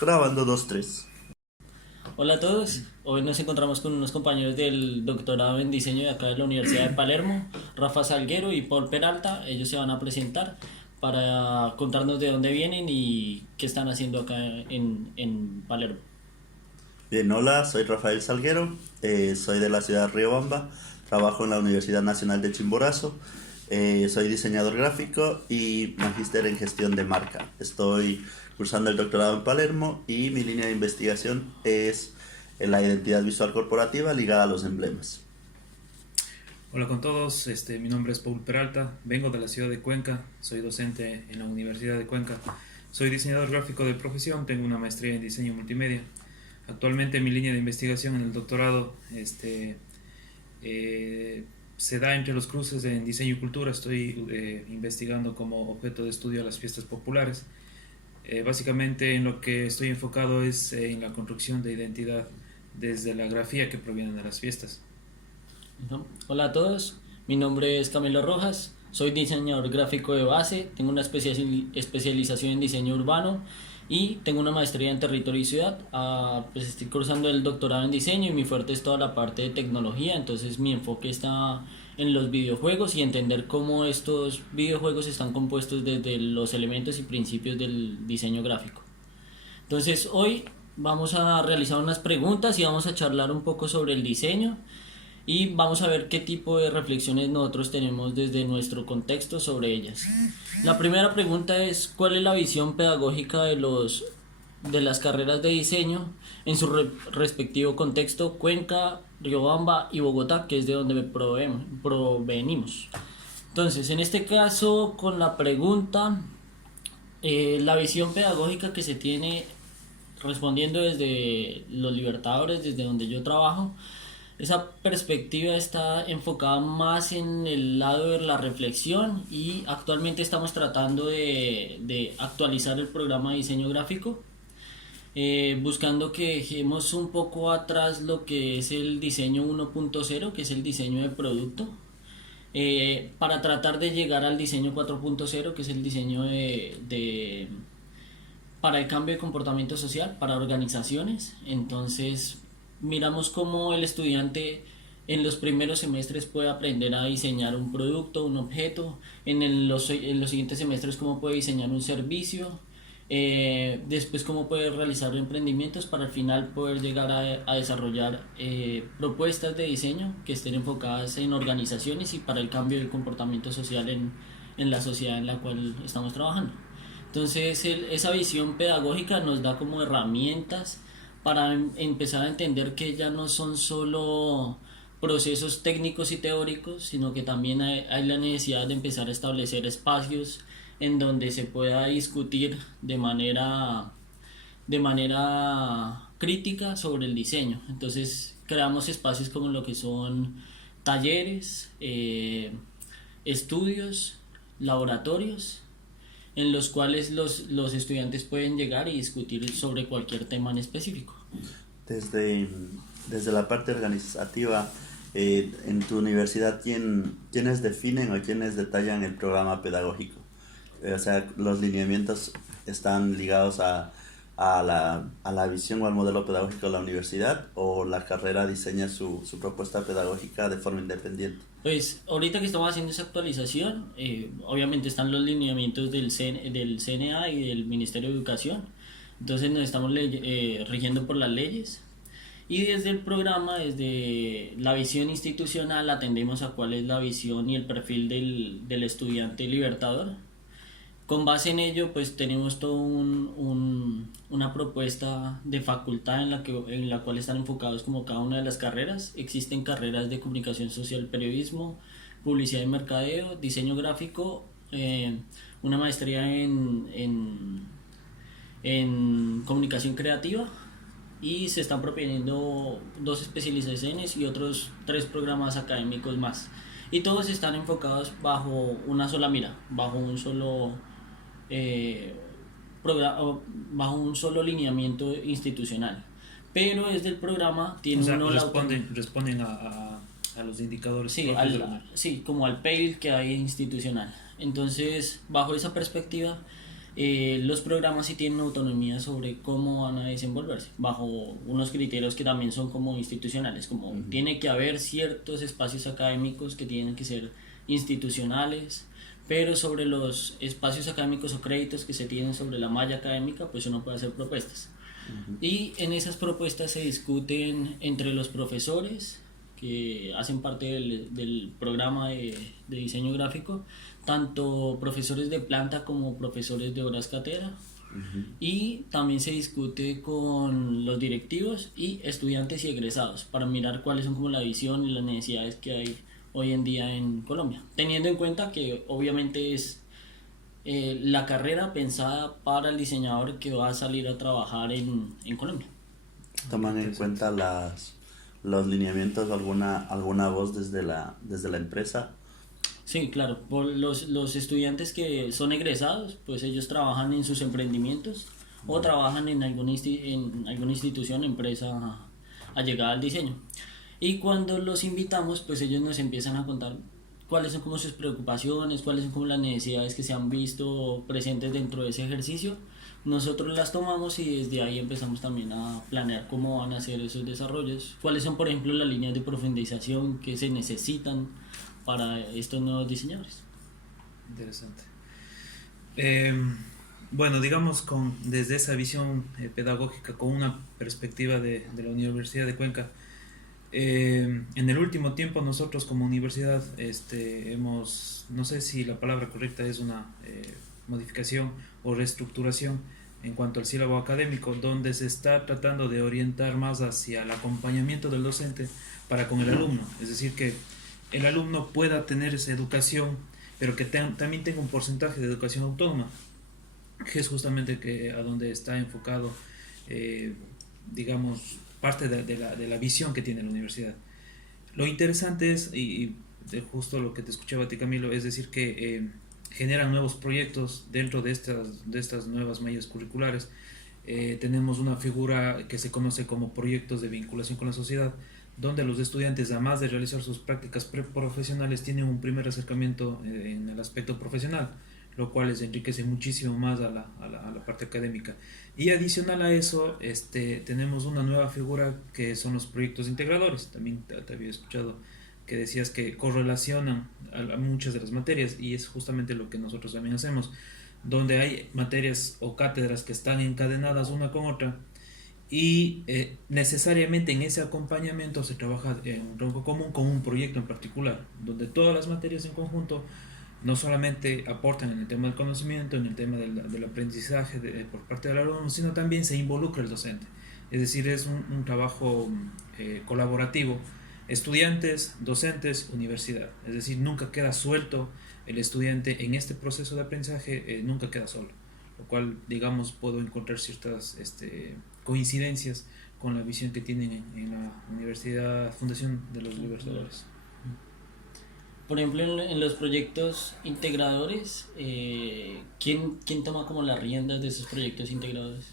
Grabando dos, tres. Hola a todos, hoy nos encontramos con unos compañeros del doctorado en diseño de acá de la Universidad de Palermo, Rafa Salguero y Paul Peralta. Ellos se van a presentar para contarnos de dónde vienen y qué están haciendo acá en Palermo. Bien, hola, soy Rafael Salguero, soy de la ciudad de Riobamba, trabajo en la Universidad Nacional de Chimborazo, soy diseñador gráfico y magíster en gestión de marca. Estoy cursando el doctorado en Palermo y mi línea de investigación es en la identidad visual corporativa ligada a los emblemas. Hola con todos, mi nombre es Paul Peralta, vengo de la ciudad de Cuenca, soy docente en la Universidad de Cuenca, soy diseñador gráfico de profesión, tengo una maestría en diseño multimedia. Actualmente mi línea de investigación en el doctorado se da entre los cruces en diseño y cultura, estoy investigando como objeto de estudio a las fiestas populares. Básicamente en lo que estoy enfocado es en la construcción de identidad desde la grafía que proviene de las fiestas. ¿No? Hola a todos, mi nombre es Camilo Rojas, soy diseñador gráfico de base, tengo una especialización en diseño urbano y tengo una maestría en territorio y ciudad. Pues estoy cursando el doctorado en diseño y mi fuerte es toda la parte de tecnología, entonces mi enfoque está en los videojuegos y entender cómo estos videojuegos están compuestos desde los elementos y principios del diseño gráfico. Entonces hoy vamos a realizar unas preguntas y vamos a charlar un poco sobre el diseño y vamos a ver qué tipo de reflexiones nosotros tenemos desde nuestro contexto sobre ellas. La primera pregunta es: ¿cuál es la visión pedagógica de las carreras de diseño en su respectivo contexto Cuenca, Riobamba y Bogotá, que es de donde provenimos? Entonces, en este caso, con la pregunta, la visión pedagógica que se tiene respondiendo desde los Libertadores, desde donde yo trabajo, esa perspectiva está enfocada más en el lado de la reflexión y actualmente estamos tratando de actualizar el programa de diseño gráfico, buscando que dejemos un poco atrás lo que es el diseño 1.0, que es el diseño de producto, para tratar de llegar al diseño 4.0, que es el diseño para el cambio de comportamiento social, para organizaciones. Entonces, miramos cómo el estudiante en los primeros semestres puede aprender a diseñar un producto, un objeto, en los siguientes semestres cómo puede diseñar un servicio, después cómo puede realizar emprendimientos para al final poder llegar a desarrollar propuestas de diseño que estén enfocadas en organizaciones y para el cambio del comportamiento social en la sociedad en la cual estamos trabajando. Entonces esa visión pedagógica nos da como herramientas para empezar a entender que ya no son solo procesos técnicos y teóricos, sino que también hay la necesidad de empezar a establecer espacios en donde se pueda discutir de manera crítica sobre el diseño. Entonces creamos espacios como lo que son talleres, estudios, laboratorios en los cuales los estudiantes pueden llegar y discutir sobre cualquier tema en específico. Desde, desde la parte organizativa, en tu universidad, ¿quiénes definen o quiénes detallan el programa pedagógico? O sea, los lineamientos están ligados a la visión o al modelo pedagógico de la universidad, o la carrera diseña su propuesta pedagógica de forma independiente. Pues ahorita que estamos haciendo esa actualización, obviamente están los lineamientos del CNA y del Ministerio de Educación, entonces nos estamos rigiendo por las leyes y desde el programa, desde la visión institucional, atendemos a cuál es la visión y el perfil del estudiante libertador. Con base en ello, pues tenemos todo una propuesta de facultad en la cual están enfocados como cada una de las carreras. Existen carreras de comunicación social, periodismo, publicidad y mercadeo, diseño gráfico, una maestría en comunicación creativa y se están proponiendo dos especializaciones y otros tres programas académicos más. Y todos están enfocados bajo una sola mira, eh, bajo un solo lineamiento institucional. Pero desde el programa O tiene sea, uno la autonomía. responden a los indicadores Sí, propios de la universidad. sí, como al PEIL que hay institucional. Entonces, bajo esa perspectiva, los programas sí tienen autonomía sobre cómo van a desenvolverse, bajo unos criterios que también son como institucionales, como tiene que haber ciertos espacios académicos que tienen que ser institucionales, pero sobre los espacios académicos o créditos que se tienen sobre la malla académica, pues uno puede hacer propuestas. Y en esas propuestas se discuten entre los profesores que hacen parte del programa de diseño gráfico, tanto profesores de planta como profesores de horas cátedra. Y también se discute con los directivos y estudiantes y egresados para mirar cuáles son como la visión y las necesidades que hay hoy en día en Colombia, teniendo en cuenta que obviamente es la carrera pensada para el diseñador que va a salir a trabajar en Colombia. ¿Toman en cuenta los lineamientos o alguna voz desde la empresa? Sí, claro, por los estudiantes que son egresados, pues ellos trabajan en sus emprendimientos o trabajan en alguna institución, empresa allegada al diseño. Y cuando los invitamos, pues ellos nos empiezan a contar cuáles son como sus preocupaciones, cuáles son como las necesidades que se han visto presentes dentro de ese ejercicio. Nosotros las tomamos y desde ahí empezamos también a planear cómo van a ser esos desarrollos, cuáles son, por ejemplo, las líneas de profundización que se necesitan para estos nuevos diseñadores. Interesante. Bueno, digamos, desde esa visión pedagógica, con una perspectiva de la Universidad de Cuenca, en el último tiempo nosotros como universidad hemos, no sé si la palabra correcta es una modificación o reestructuración en cuanto al sílabo académico, donde se está tratando de orientar más hacia el acompañamiento del docente para con el alumno, es decir, que el alumno pueda tener esa educación, pero que también tenga un porcentaje de educación autónoma, que es justamente a donde está enfocado, digamos, parte de la visión que tiene la universidad. Lo interesante es, y de justo lo que te escuchaba a ti, Camilo, es decir, que generan nuevos proyectos dentro de estas nuevas mallas curriculares. Tenemos una figura que se conoce como proyectos de vinculación con la sociedad, donde los estudiantes, además de realizar sus prácticas preprofesionales, tienen un primer acercamiento en el aspecto profesional, lo cual les enriquece muchísimo más a la parte académica. Y adicional a eso, tenemos una nueva figura que son los proyectos integradores. También te había escuchado que decías que correlacionan a muchas de las materias, y es justamente lo que nosotros también hacemos, donde hay materias o cátedras que están encadenadas una con otra, y necesariamente en ese acompañamiento se trabaja en un tronco común con un proyecto en particular, donde todas las materias en conjunto no solamente aportan en el tema del conocimiento, en el tema del aprendizaje por parte del alumno, sino también se involucra el docente. Es decir, es un trabajo colaborativo, estudiantes, docentes, universidad. Es decir, nunca queda suelto el estudiante en este proceso de aprendizaje, nunca queda solo, lo cual, digamos, puedo encontrar ciertas coincidencias con la visión que tienen en la Universidad Fundación de los Libertadores. Por ejemplo, en los proyectos integradores, ¿quién toma como las riendas de esos proyectos integradores?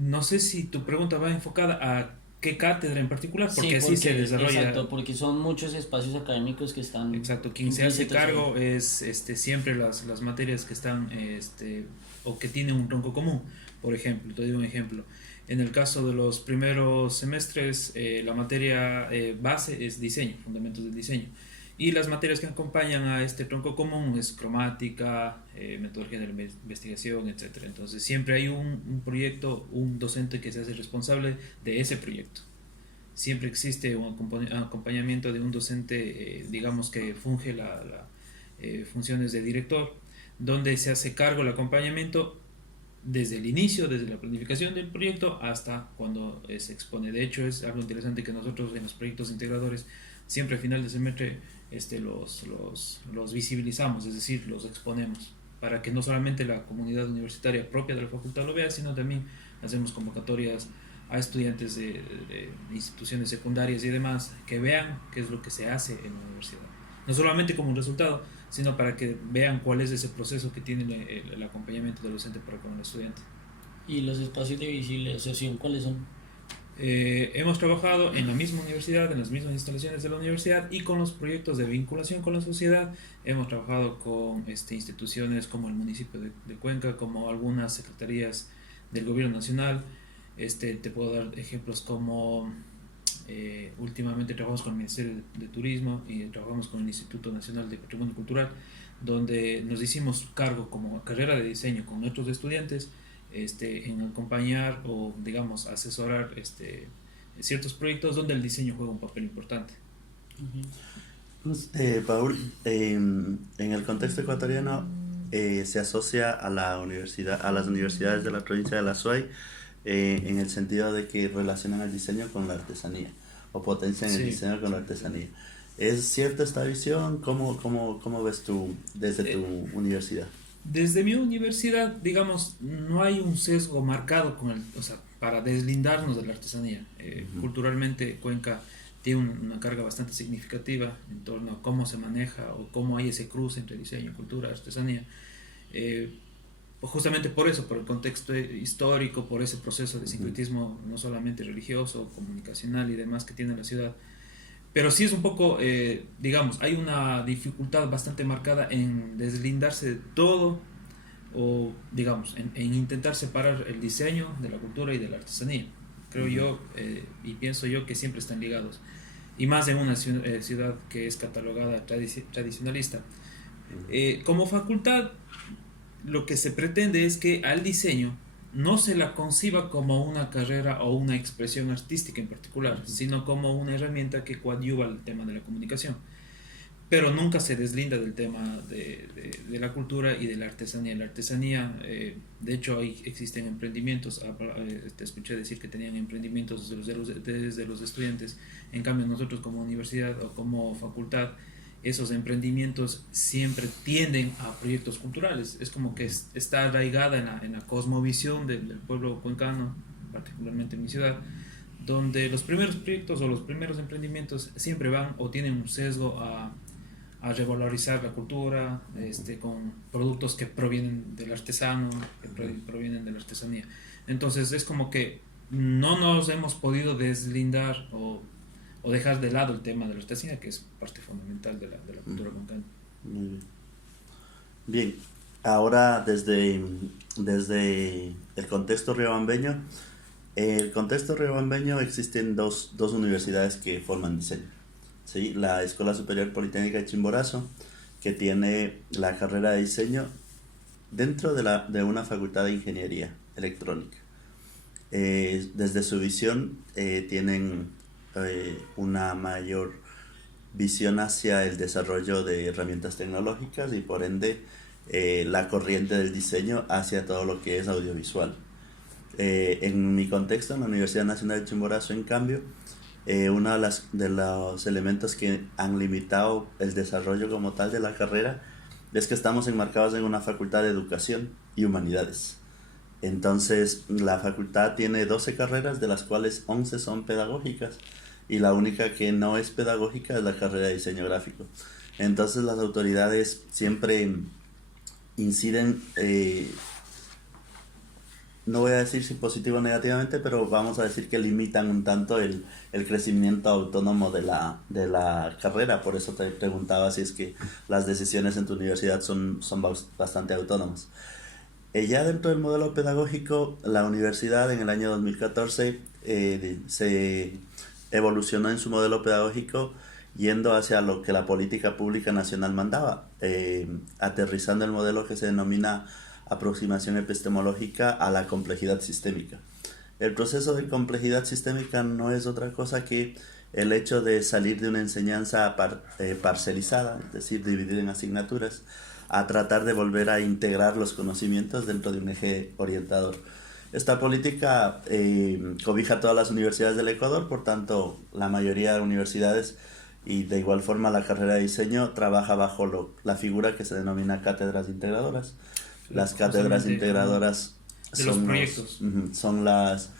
No sé si tu pregunta va enfocada a qué cátedra en particular, porque así se desarrolla. Exacto, porque son muchos espacios académicos que están. Exacto, quien se hace cargo es siempre las materias que están o que tienen un tronco común. Por ejemplo, te doy un ejemplo. En el caso de los primeros semestres, la materia base es diseño, fundamentos del diseño. Y las materias que acompañan a este tronco común es cromática, metodología de la investigación, etc. Entonces siempre hay un proyecto, un docente que se hace responsable de ese proyecto. Siempre existe un acompañamiento de un docente, digamos, que funge las funciones de director, donde se hace cargo el acompañamiento desde el inicio, desde la planificación del proyecto hasta cuando se expone. De hecho, es algo interesante que nosotros en los proyectos integradores siempre al final de semestre los visibilizamos, es decir, los exponemos, para que no solamente la comunidad universitaria propia de la facultad lo vea, sino también hacemos convocatorias a estudiantes de instituciones secundarias y demás, que vean qué es lo que se hace en la universidad. No solamente como un resultado, sino para que vean cuál es ese proceso que tiene el acompañamiento del docente para con el estudiante. ¿Y los espacios de visibilización cuáles son? Hemos trabajado en la misma universidad, en las mismas instalaciones de la universidad y con los proyectos de vinculación con la sociedad. Hemos trabajado con instituciones como el municipio de Cuenca, como algunas secretarías del gobierno nacional. Te puedo dar ejemplos como últimamente trabajamos con el Ministerio de Turismo y trabajamos con el Instituto Nacional de Patrimonio Cultural, donde nos hicimos cargo como carrera de diseño con nuestros estudiantes en acompañar o, digamos, asesorar ciertos proyectos donde el diseño juega un papel importante. Pues, Paul, en el contexto ecuatoriano se asocia a la universidad, a las universidades de la provincia de La Suay, en el sentido de que relacionan el diseño con la artesanía o potencian el diseño con la artesanía. ¿Es cierta esta visión? ¿Cómo ves tú desde tu universidad? Desde mi universidad, digamos, no hay un sesgo marcado o sea, para deslindarnos de la artesanía. Culturalmente, Cuenca tiene una carga bastante significativa en torno a cómo se maneja o cómo hay ese cruce entre diseño, cultura, artesanía. Justamente por eso, por el contexto histórico, por ese proceso de sincretismo no solamente religioso, comunicacional y demás que tiene la ciudad. Pero sí es un poco, digamos, hay una dificultad bastante marcada en deslindarse de todo o, digamos, en intentar separar el diseño de la cultura y de la artesanía. Creo yo y pienso yo que siempre están ligados. Y más en una ciudad que es catalogada tradicionalista. Como facultad, lo que se pretende es que al diseño no se la conciba como una carrera o una expresión artística en particular, sino como una herramienta que coadyuva al tema de la comunicación. Pero nunca se deslinda del tema de la cultura y de la artesanía. La artesanía, de hecho, existen emprendimientos. Te escuché decir que tenían emprendimientos desde los estudiantes. En cambio, nosotros como universidad o como facultad, esos emprendimientos siempre tienden a proyectos culturales. Es como que está arraigada en la cosmovisión del pueblo cuencano, particularmente en mi ciudad, donde los primeros proyectos o los primeros emprendimientos siempre van o tienen un sesgo a revalorizar la cultura, con productos que provienen del artesano, que provienen de la artesanía. Entonces es como que no nos hemos podido deslindar o dejar de lado el tema de la artesanía, que es parte fundamental de la cultura cuencana. Muy bien. Bien, ahora desde el contexto riobambeño, existen dos universidades que forman diseño. ¿Sí? La Escuela Superior Politécnica de Chimborazo, que tiene la carrera de diseño dentro de una facultad de ingeniería electrónica. Desde su visión tienen una mayor visión hacia el desarrollo de herramientas tecnológicas y por ende la corriente del diseño hacia todo lo que es audiovisual. En mi contexto, en la Universidad Nacional de Chimborazo, en cambio, uno de los elementos que han limitado el desarrollo como tal de la carrera es que estamos enmarcados en una facultad de educación y humanidades. Entonces, la facultad tiene 12 carreras, de las cuales 11 son pedagógicas, y la única que no es pedagógica es la carrera de diseño gráfico. Entonces, las autoridades siempre inciden, no voy a decir si positivo o negativamente, pero vamos a decir que limitan un tanto el crecimiento autónomo de la carrera. Por eso te preguntaba si es que las decisiones en tu universidad son bastante autónomas. Ya dentro del modelo pedagógico, la universidad en el año 2014 se evolucionó en su modelo pedagógico yendo hacia lo que la política pública nacional mandaba, aterrizando el modelo que se denomina aproximación epistemológica a la complejidad sistémica. El proceso de complejidad sistémica no es otra cosa que el hecho de salir de una enseñanza parcelizada, es decir, dividida en asignaturas, a tratar de volver a integrar los conocimientos dentro de un eje orientador. Esta política cobija todas las universidades del Ecuador, por tanto, la mayoría de universidades y de igual forma la carrera de diseño trabaja bajo la figura que se denomina cátedras integradoras. Las cátedras integradoras son las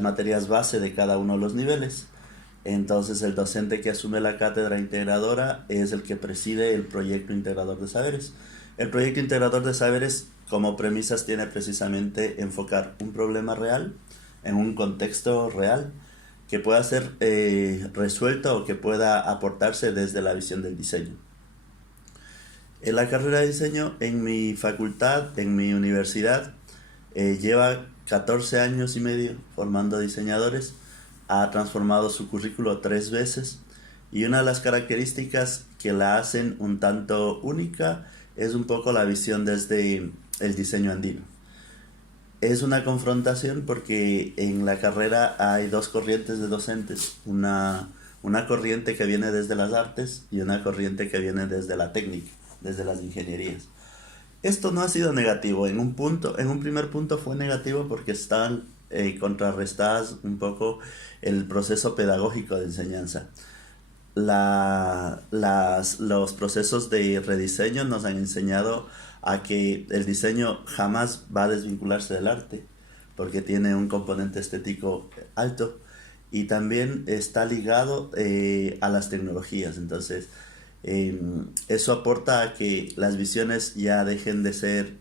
materias base de cada uno de los niveles. Entonces el docente que asume la cátedra integradora es el que preside el proyecto integrador de saberes. El proyecto integrador de saberes como premisas tiene precisamente enfocar un problema real en un contexto real que pueda ser resuelto o que pueda aportarse desde la visión del diseño. En la carrera de diseño, en mi facultad, en mi universidad, lleva 14 años y medio formando diseñadores, ha transformado su currículo 3 veces y una de las características que la hacen un tanto única es un poco la visión desde el diseño andino. Es una confrontación porque en la carrera hay dos corrientes de docentes, una corriente que viene desde las artes y una corriente que viene desde la técnica, desde las ingenierías. Esto no ha sido negativo, en un primer punto fue negativo porque están contrarrestadas un poco el proceso pedagógico de enseñanza. Los procesos de rediseño nos han enseñado a que el diseño jamás va a desvincularse del arte, porque tiene un componente estético alto y también está ligado a las tecnologías. Entonces, eso aporta a que las visiones ya dejen de ser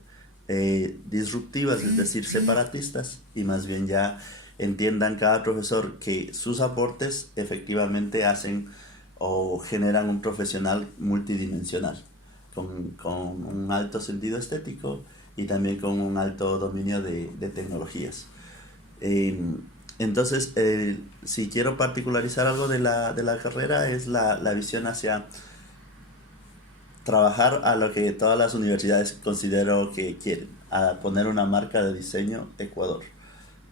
disruptivas, es decir, separatistas, y más bien ya entiendan cada profesor que sus aportes efectivamente hacen o generan un profesional multidimensional, con un alto sentido estético y también con un alto dominio de tecnologías. Entonces, si quiero particularizar algo de la carrera, es la visión hacia trabajar a lo que todas las universidades considero que quieren, a poner una marca de diseño Ecuador,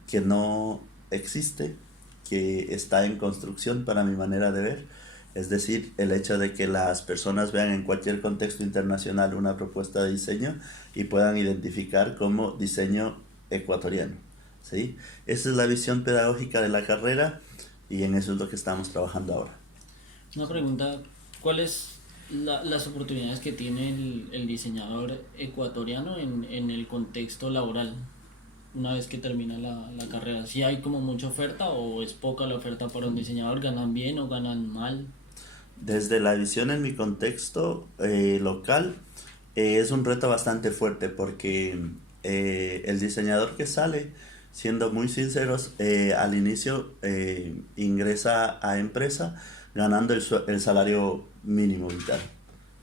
que no existe, que está en construcción para mi manera de ver. Es decir, el hecho de que las personas vean en cualquier contexto internacional una propuesta de diseño y puedan identificar como diseño ecuatoriano, ¿sí? Esa es la visión pedagógica de la carrera y en eso es lo que estamos trabajando ahora. Una pregunta, ¿cuáles las oportunidades que tiene el diseñador ecuatoriano en el contexto laboral una vez que termina la carrera? ¿Si hay como mucha oferta o es poca la oferta para un diseñador? ¿Ganan bien o ganan mal? Desde la visión en mi contexto local, es un reto bastante fuerte porque el diseñador que sale, siendo muy sinceros, al inicio ingresa a empresa ganando el salario mínimo vital,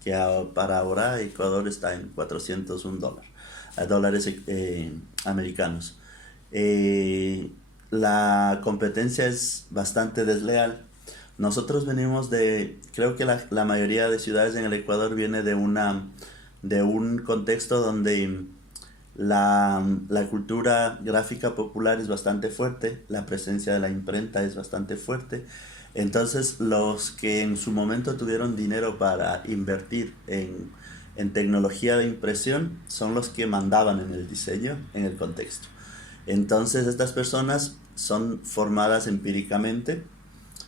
que para ahora Ecuador está en $401, dólares americanos. La competencia es bastante desleal. Nosotros venimos creo que la mayoría de ciudades en el Ecuador viene de un contexto donde la cultura gráfica popular es bastante fuerte, la presencia de la imprenta es bastante fuerte. Entonces, los que en su momento tuvieron dinero para invertir en tecnología de impresión son los que mandaban en el diseño, en el contexto. Entonces, estas personas son formadas empíricamente,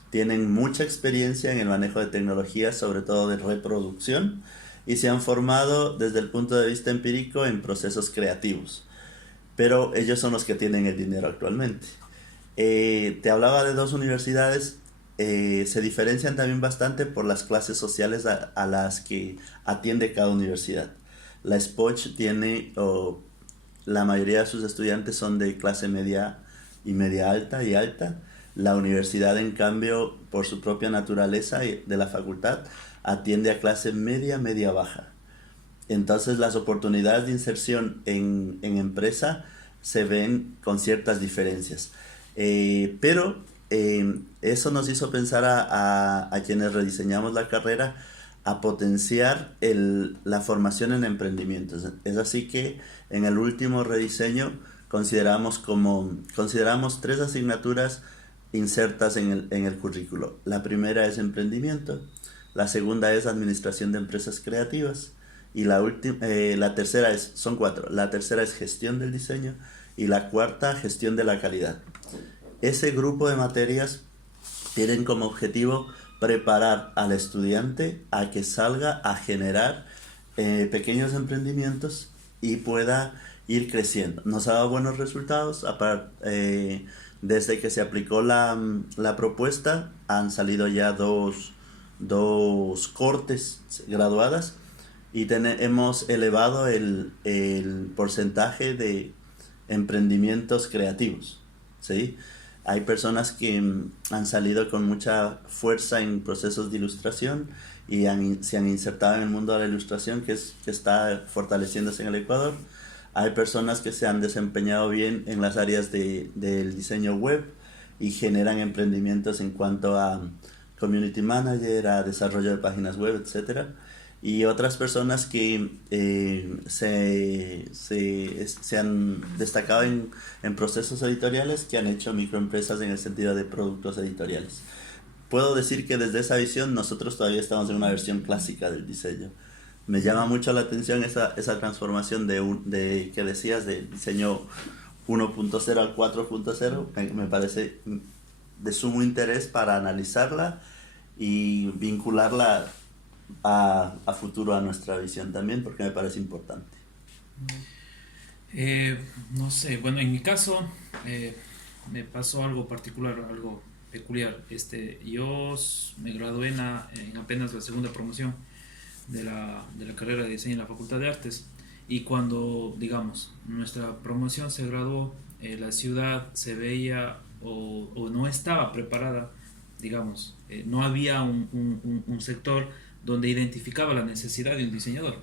tienen mucha experiencia en el manejo de tecnologías, sobre todo de reproducción, y se han formado desde el punto de vista empírico en procesos creativos. Pero ellos son los que tienen el dinero actualmente. Te hablaba de dos universidades, se diferencian también bastante por las clases sociales a las que atiende cada universidad. La SPOCH tiene, la mayoría de sus estudiantes son de clase media y media alta y alta. La universidad, en cambio, por su propia naturaleza de la facultad, atiende a clase media, media baja. Entonces las oportunidades de inserción en empresa se ven con ciertas diferencias. Pero eso nos hizo pensar a quienes rediseñamos la carrera a potenciar la formación en emprendimientos. Es así que en el último rediseño consideramos 3 asignaturas insertas en el currículo. La primera es emprendimiento, la segunda es administración de empresas creativas y la tercera son 4. La tercera es gestión del diseño y la cuarta, gestión de la calidad. Ese grupo de materias tienen como objetivo preparar al estudiante a que salga a generar pequeños emprendimientos y pueda ir creciendo. Nos ha dado buenos resultados. Desde que se aplicó la propuesta han salido ya dos cortes graduadas y hemos elevado el porcentaje de emprendimientos creativos. ¿sí? Hay personas que han salido con mucha fuerza en procesos de ilustración y se han insertado en el mundo de la ilustración que está fortaleciéndose en el Ecuador. Hay personas que se han desempeñado bien en las áreas del diseño web y generan emprendimientos en cuanto a community manager, a desarrollo de páginas web, etcétera. Y otras personas que se han destacado en procesos editoriales, que han hecho microempresas en el sentido de productos editoriales. Puedo decir que desde esa visión nosotros todavía estamos en una versión clásica del diseño. Me llama mucho la atención esa transformación que decías de diseño 1.0 al 4.0. Me parece de sumo interés para analizarla y vincularla a futuro a nuestra visión también, porque me parece importante. No sé, bueno, en mi caso me pasó algo particular, algo peculiar. Yo me gradué en apenas la segunda promoción de la carrera de diseño en la Facultad de Artes, y cuando, digamos, nuestra promoción se graduó, la ciudad se veía o no estaba preparada, digamos, no había un sector donde identificaba la necesidad de un diseñador.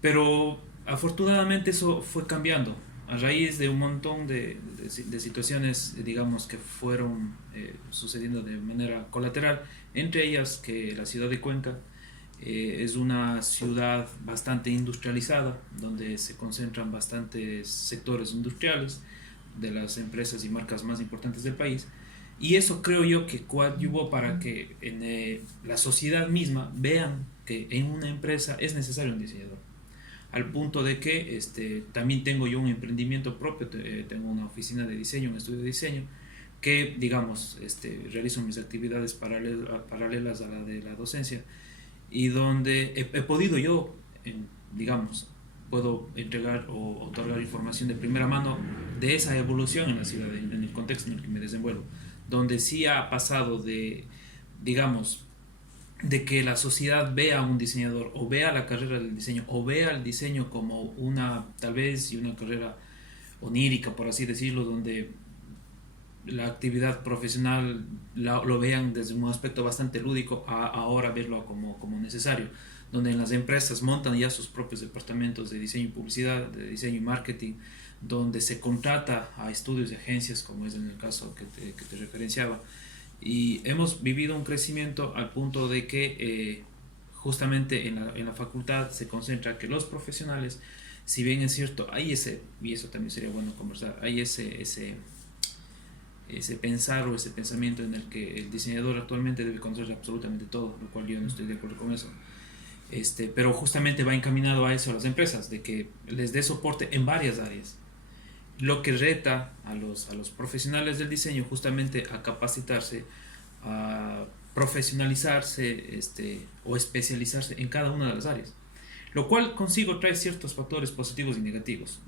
Pero afortunadamente eso fue cambiando a raíz de un montón de situaciones, digamos, que fueron sucediendo de manera colateral, entre ellas que la ciudad de Cuenca es una ciudad bastante industrializada, donde se concentran bastantes sectores industriales de las empresas y marcas más importantes del país. Y eso creo yo que coadyuvó para que en la sociedad misma vean que en una empresa es necesario un diseñador. Al punto de que también tengo yo un emprendimiento propio, tengo una oficina de diseño, un estudio de diseño, que, digamos, realizo mis actividades paralelas a la de la docencia, y donde he podido yo, digamos, puedo entregar o otorgar información de primera mano de esa evolución en la ciudad, en el contexto en el que me desenvuelvo, donde sí ha pasado de, digamos, de que la sociedad vea a un diseñador o vea la carrera del diseño o vea el diseño como una, tal vez, y una carrera onírica, por así decirlo, donde la actividad profesional lo vean desde un aspecto bastante lúdico, a ahora verlo como necesario, donde en las empresas montan ya sus propios departamentos de diseño y publicidad, de diseño y marketing, donde se contrata a estudios y agencias, como es en el caso que te referenciaba. Y hemos vivido un crecimiento al punto de que justamente en la facultad se concentra que los profesionales, si bien es cierto, hay y eso también sería bueno conversar, hay ese pensar o ese pensamiento en el que el diseñador actualmente debe conocer absolutamente todo, lo cual yo no estoy de acuerdo con eso. Pero justamente va encaminado a eso a las empresas, de que les dé soporte en varias áreas, lo que reta a los profesionales del diseño justamente a capacitarse, a profesionalizarse o especializarse en cada una de las áreas, lo cual consigo trae ciertos factores positivos y negativos.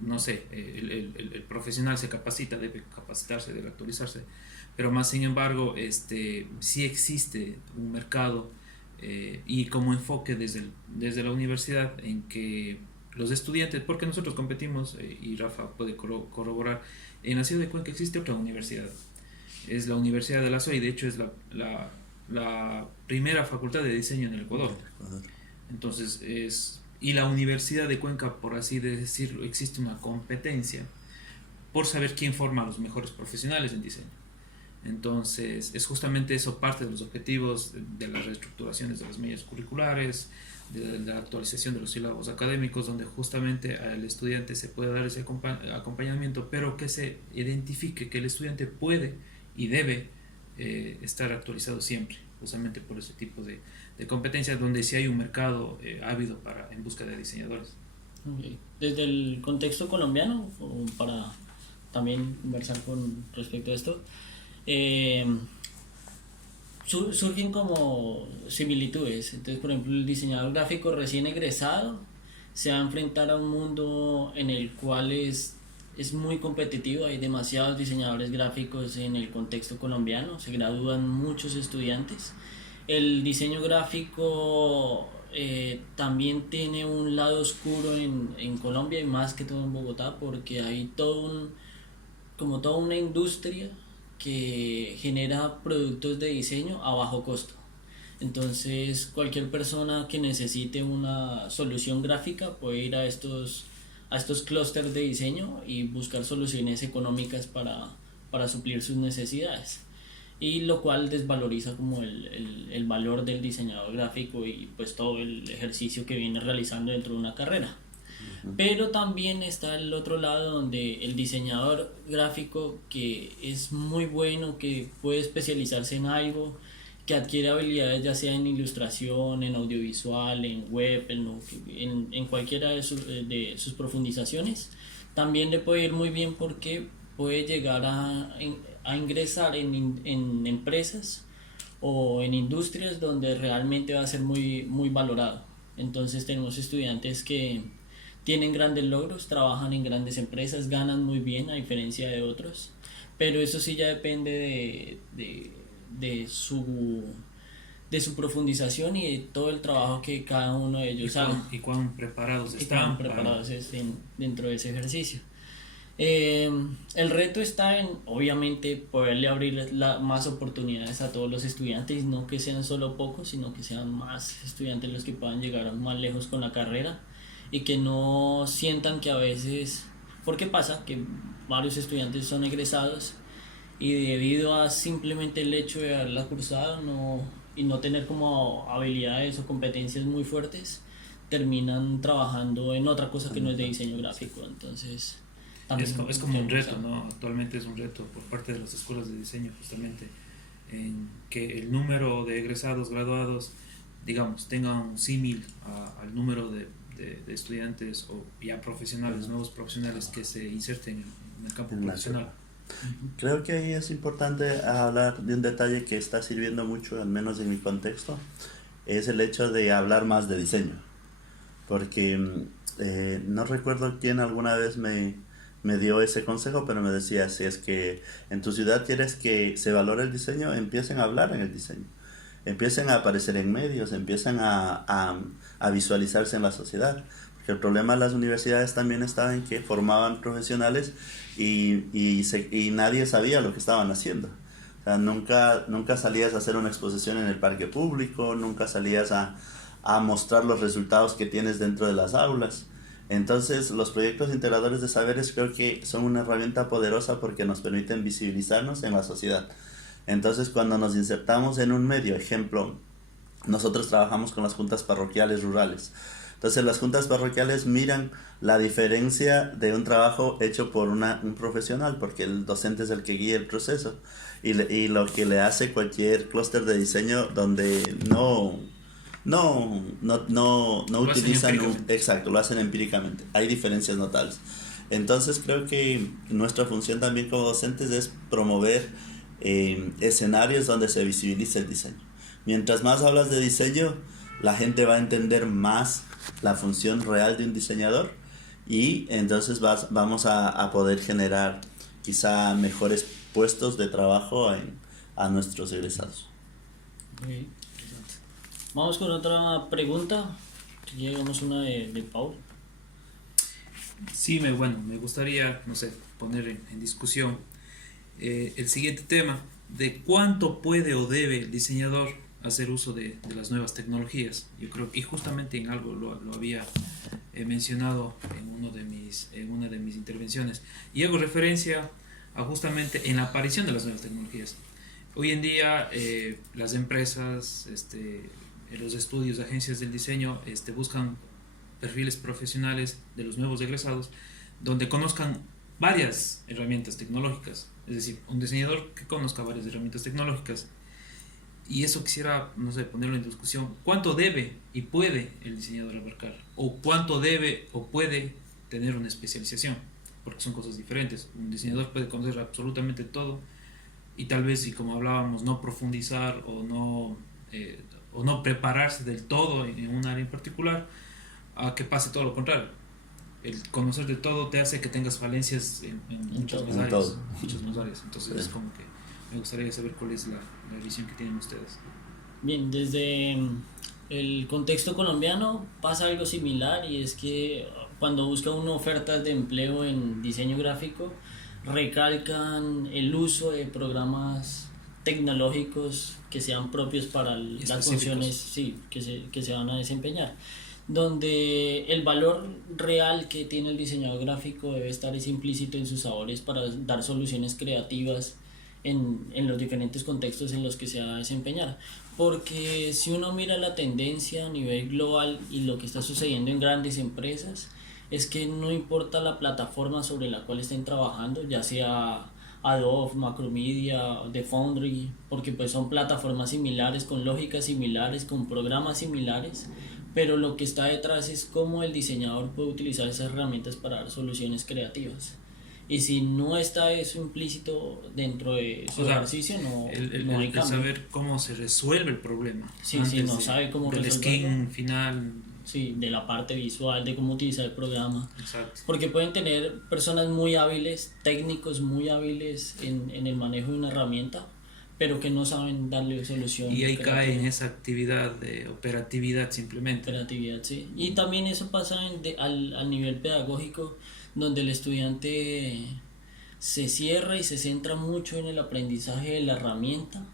No sé, el profesional se capacita, debe capacitarse, debe actualizarse, pero más sin embargo sí existe un mercado y como enfoque desde la universidad en que los estudiantes, porque nosotros competimos, y Rafa puede corroborar, en la ciudad de Cuenca existe otra universidad, es la Universidad de la SOI, de hecho es la primera facultad de diseño en el Ecuador. Entonces y la Universidad de Cuenca, por así decirlo, existe una competencia por saber quién forma a los mejores profesionales en diseño. Entonces es justamente eso parte de los objetivos de las reestructuraciones de las mallas curriculares, de la actualización de los sílabos académicos, donde justamente al estudiante se puede dar ese acompañamiento, pero que se identifique que el estudiante puede y debe estar actualizado siempre, justamente por ese tipo de competencias, donde sí hay un mercado ávido en busca de diseñadores. Okay. Desde el contexto colombiano, para también conversar con respecto a esto, surgen como similitudes. Entonces, por ejemplo, el diseñador gráfico recién egresado se va a enfrentar a un mundo en el cual es muy competitivo, hay demasiados diseñadores gráficos en el contexto colombiano, se gradúan muchos estudiantes. El diseño gráfico también tiene un lado oscuro en Colombia, y más que todo en Bogotá, porque hay todo como toda una industria que genera productos de diseño a bajo costo. Entonces, cualquier persona que necesite una solución gráfica puede ir a estos clústeres de diseño y buscar soluciones económicas para suplir sus necesidades. Y lo cual desvaloriza como el valor del diseñador gráfico y pues todo el ejercicio que viene realizando dentro de una carrera. Pero también está el otro lado donde el diseñador gráfico que es muy bueno, que puede especializarse en algo, que adquiere habilidades ya sea en ilustración, en audiovisual, en web, en cualquiera de sus profundizaciones, también le puede ir muy bien porque puede llegar a ingresar en empresas o en industrias donde realmente va a ser muy valorado. Entonces tenemos estudiantes que tienen grandes logros, trabajan en grandes empresas, ganan muy bien a diferencia de otros, pero eso sí ya depende de su profundización y de todo el trabajo que cada uno de ellos haga. Y cuán preparados están. Estén dentro de ese ejercicio. El reto está en, obviamente, poderle abrir más oportunidades a todos los estudiantes, no que sean solo pocos, sino que sean más estudiantes los que puedan llegar más lejos con la carrera y que no sientan que a veces, porque pasa que varios estudiantes son egresados y debido a simplemente el hecho de haberla cursado y no tener como habilidades o competencias muy fuertes, terminan trabajando en otra cosa que no es de diseño gráfico. Entonces es como un reto, ¿no? Actualmente es un reto por parte de las escuelas de diseño, justamente, en que el número de egresados, graduados, digamos, tenga un símil al número de estudiantes o ya profesionales, nuevos profesionales que se inserten en el campo profesional. Creo que ahí es importante hablar de un detalle que está sirviendo mucho, al menos en mi contexto, es el hecho de hablar más de diseño. Porque no recuerdo quién alguna vez me dio ese consejo, pero me decía, si es que en tu ciudad quieres que se valore el diseño, empiecen a hablar en el diseño. Empiecen a aparecer en medios, empiecen a visualizarse en la sociedad. Porque el problema de las universidades también estaba en que formaban profesionales y nadie sabía lo que estaban haciendo. O sea, nunca salías a hacer una exposición en el parque público, nunca salías a mostrar los resultados que tienes dentro de las aulas. Entonces, los proyectos integradores de saberes creo que son una herramienta poderosa porque nos permiten visibilizarnos en la sociedad. Entonces, cuando nos insertamos en un medio, ejemplo, nosotros trabajamos con las juntas parroquiales rurales. Entonces, las juntas parroquiales miran la diferencia de un trabajo hecho por un profesional, porque el docente es el que guía el proceso, y lo que le hace cualquier clúster de diseño donde no utilizan exacto, lo hacen empíricamente. Hay diferencias notables. Entonces, creo que nuestra función también como docentes es promover escenarios donde se visibilice el diseño. Mientras más hablas de diseño, la gente va a entender más la función real de un diseñador y entonces vamos a poder generar quizá mejores puestos de trabajo a nuestros egresados. Okay. Vamos con otra pregunta. Llegamos una de Paul. Sí, me gustaría, poner en discusión el siguiente tema de cuánto puede o debe el diseñador hacer uso de las nuevas tecnologías. Yo creo que justamente en algo lo había mencionado en una de mis intervenciones y hago referencia a justamente en la aparición de las nuevas tecnologías. Hoy en día las empresas, los estudios, agencias del diseño buscan perfiles profesionales de los nuevos egresados donde conozcan varias herramientas tecnológicas, es decir, un diseñador que conozca varias herramientas tecnológicas. Y eso quisiera, ponerlo en discusión. ¿Cuánto debe y puede el diseñador abarcar? ¿O cuánto debe o puede tener una especialización? Porque son cosas diferentes. Un diseñador puede conocer absolutamente todo y tal vez, y como hablábamos, no profundizar o no prepararse del todo en un área en particular, a que pase todo lo contrario. El conocer de todo te hace que tengas falencias en muchas más áreas. Entonces es como que me gustaría saber cuál es la visión que tienen ustedes. Bien, desde el contexto colombiano pasa algo similar y es que cuando busca uno ofertas de empleo en diseño gráfico, recalcan el uso de programas tecnológicos que sean propios para las funciones, sí, que se van a desempeñar, donde el valor real que tiene el diseñador gráfico debe estar es implícito en sus sabores para dar soluciones creativas en los diferentes contextos en los que se va a desempeñar. Porque si uno mira la tendencia a nivel global y lo que está sucediendo en grandes empresas, es que no importa la plataforma sobre la cual estén trabajando, ya sea Adobe, Macromedia, The Foundry, porque pues son plataformas similares, con lógicas similares, con programas similares, pero lo que está detrás es cómo el diseñador puede utilizar esas herramientas para dar soluciones creativas. Y si no está eso implícito dentro de su ejercicio, no hay cambio. Saber cómo se resuelve el problema. Sí, sí, no sabe cómo resolverlo. Del skin final. Sí, de la parte visual, de cómo utilizar el programa. Exacto. Porque pueden tener personas muy hábiles, técnicos muy hábiles en el manejo de una herramienta, pero que no saben darle solución. Y ahí cae en esa actividad de operatividad simplemente. Operatividad, sí. Y también eso pasa al nivel pedagógico, donde el estudiante se cierra y se centra mucho en el aprendizaje de la herramienta,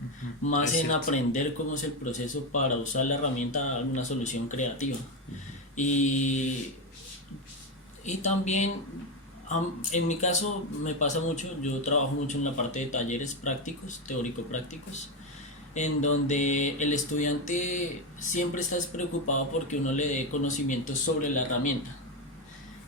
más en aprender cómo es el proceso para usar la herramienta a una solución creativa. Y también, en mi caso me pasa mucho, yo trabajo mucho en la parte de talleres prácticos, teórico-prácticos, en donde el estudiante siempre está preocupado porque uno le dé conocimientos sobre la herramienta.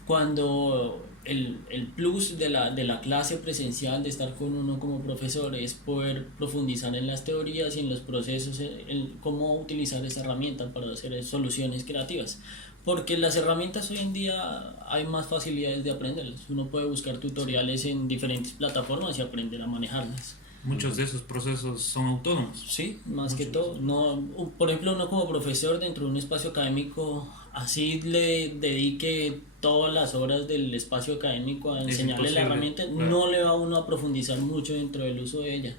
Cuando el plus de la clase presencial, de estar con uno como profesor, es poder profundizar en las teorías y en los procesos, en cómo utilizar esa herramienta para hacer soluciones creativas. Porque las herramientas hoy en día hay más facilidades de aprenderlas. Uno puede buscar tutoriales en diferentes plataformas y aprender a manejarlas. Muchos de esos procesos son autónomos. Sí, más que todo. No, por ejemplo, uno como profesor dentro de un espacio académico, así le dedique todas las horas del espacio académico a enseñarle la herramienta, claro. No le va a uno a profundizar mucho dentro del uso de ella.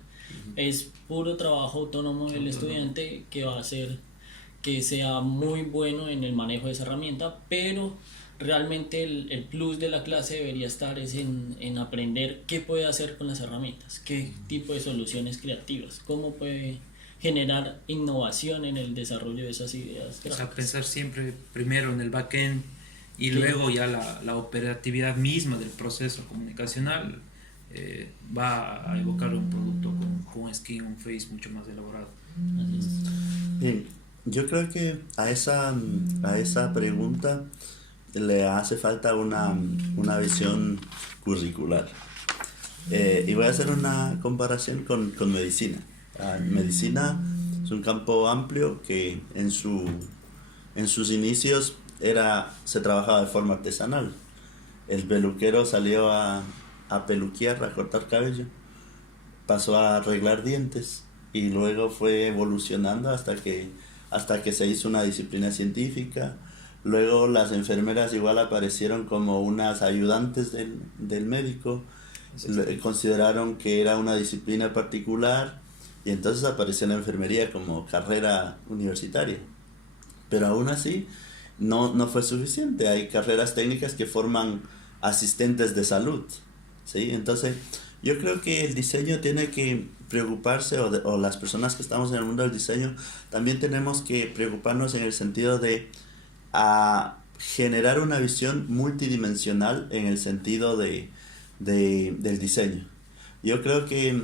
Es puro trabajo autónomo del estudiante que va a hacer que sea muy bueno en el manejo de esa herramienta, pero realmente el plus de la clase debería estar es en aprender qué puede hacer con las herramientas, qué tipo de soluciones creativas, cómo puede generar innovación en el desarrollo de esas ideas gráficas. O sea, pensar siempre primero en el backend y luego ya la operatividad misma del proceso comunicacional va a evocar un producto con un skin, un face mucho más elaborado. Así es. Bien, yo creo que a esa pregunta le hace falta una visión curricular. Y voy a hacer una comparación con medicina. Medicina es un campo amplio que en sus inicios se trabajaba de forma artesanal. El peluquero salió a peluquear, a cortar cabello, pasó a arreglar dientes y luego fue evolucionando hasta que se hizo una disciplina científica. Luego las enfermeras igual aparecieron como unas ayudantes del médico, consideraron que era una disciplina particular y entonces apareció la enfermería como carrera universitaria. Pero aún así no fue suficiente, hay carreras técnicas que forman asistentes de salud, ¿sí? Entonces yo creo que el diseño tiene que preocuparse, o las personas que estamos en el mundo del diseño también tenemos que preocuparnos en el sentido de generar una visión multidimensional en el sentido del diseño. Yo creo que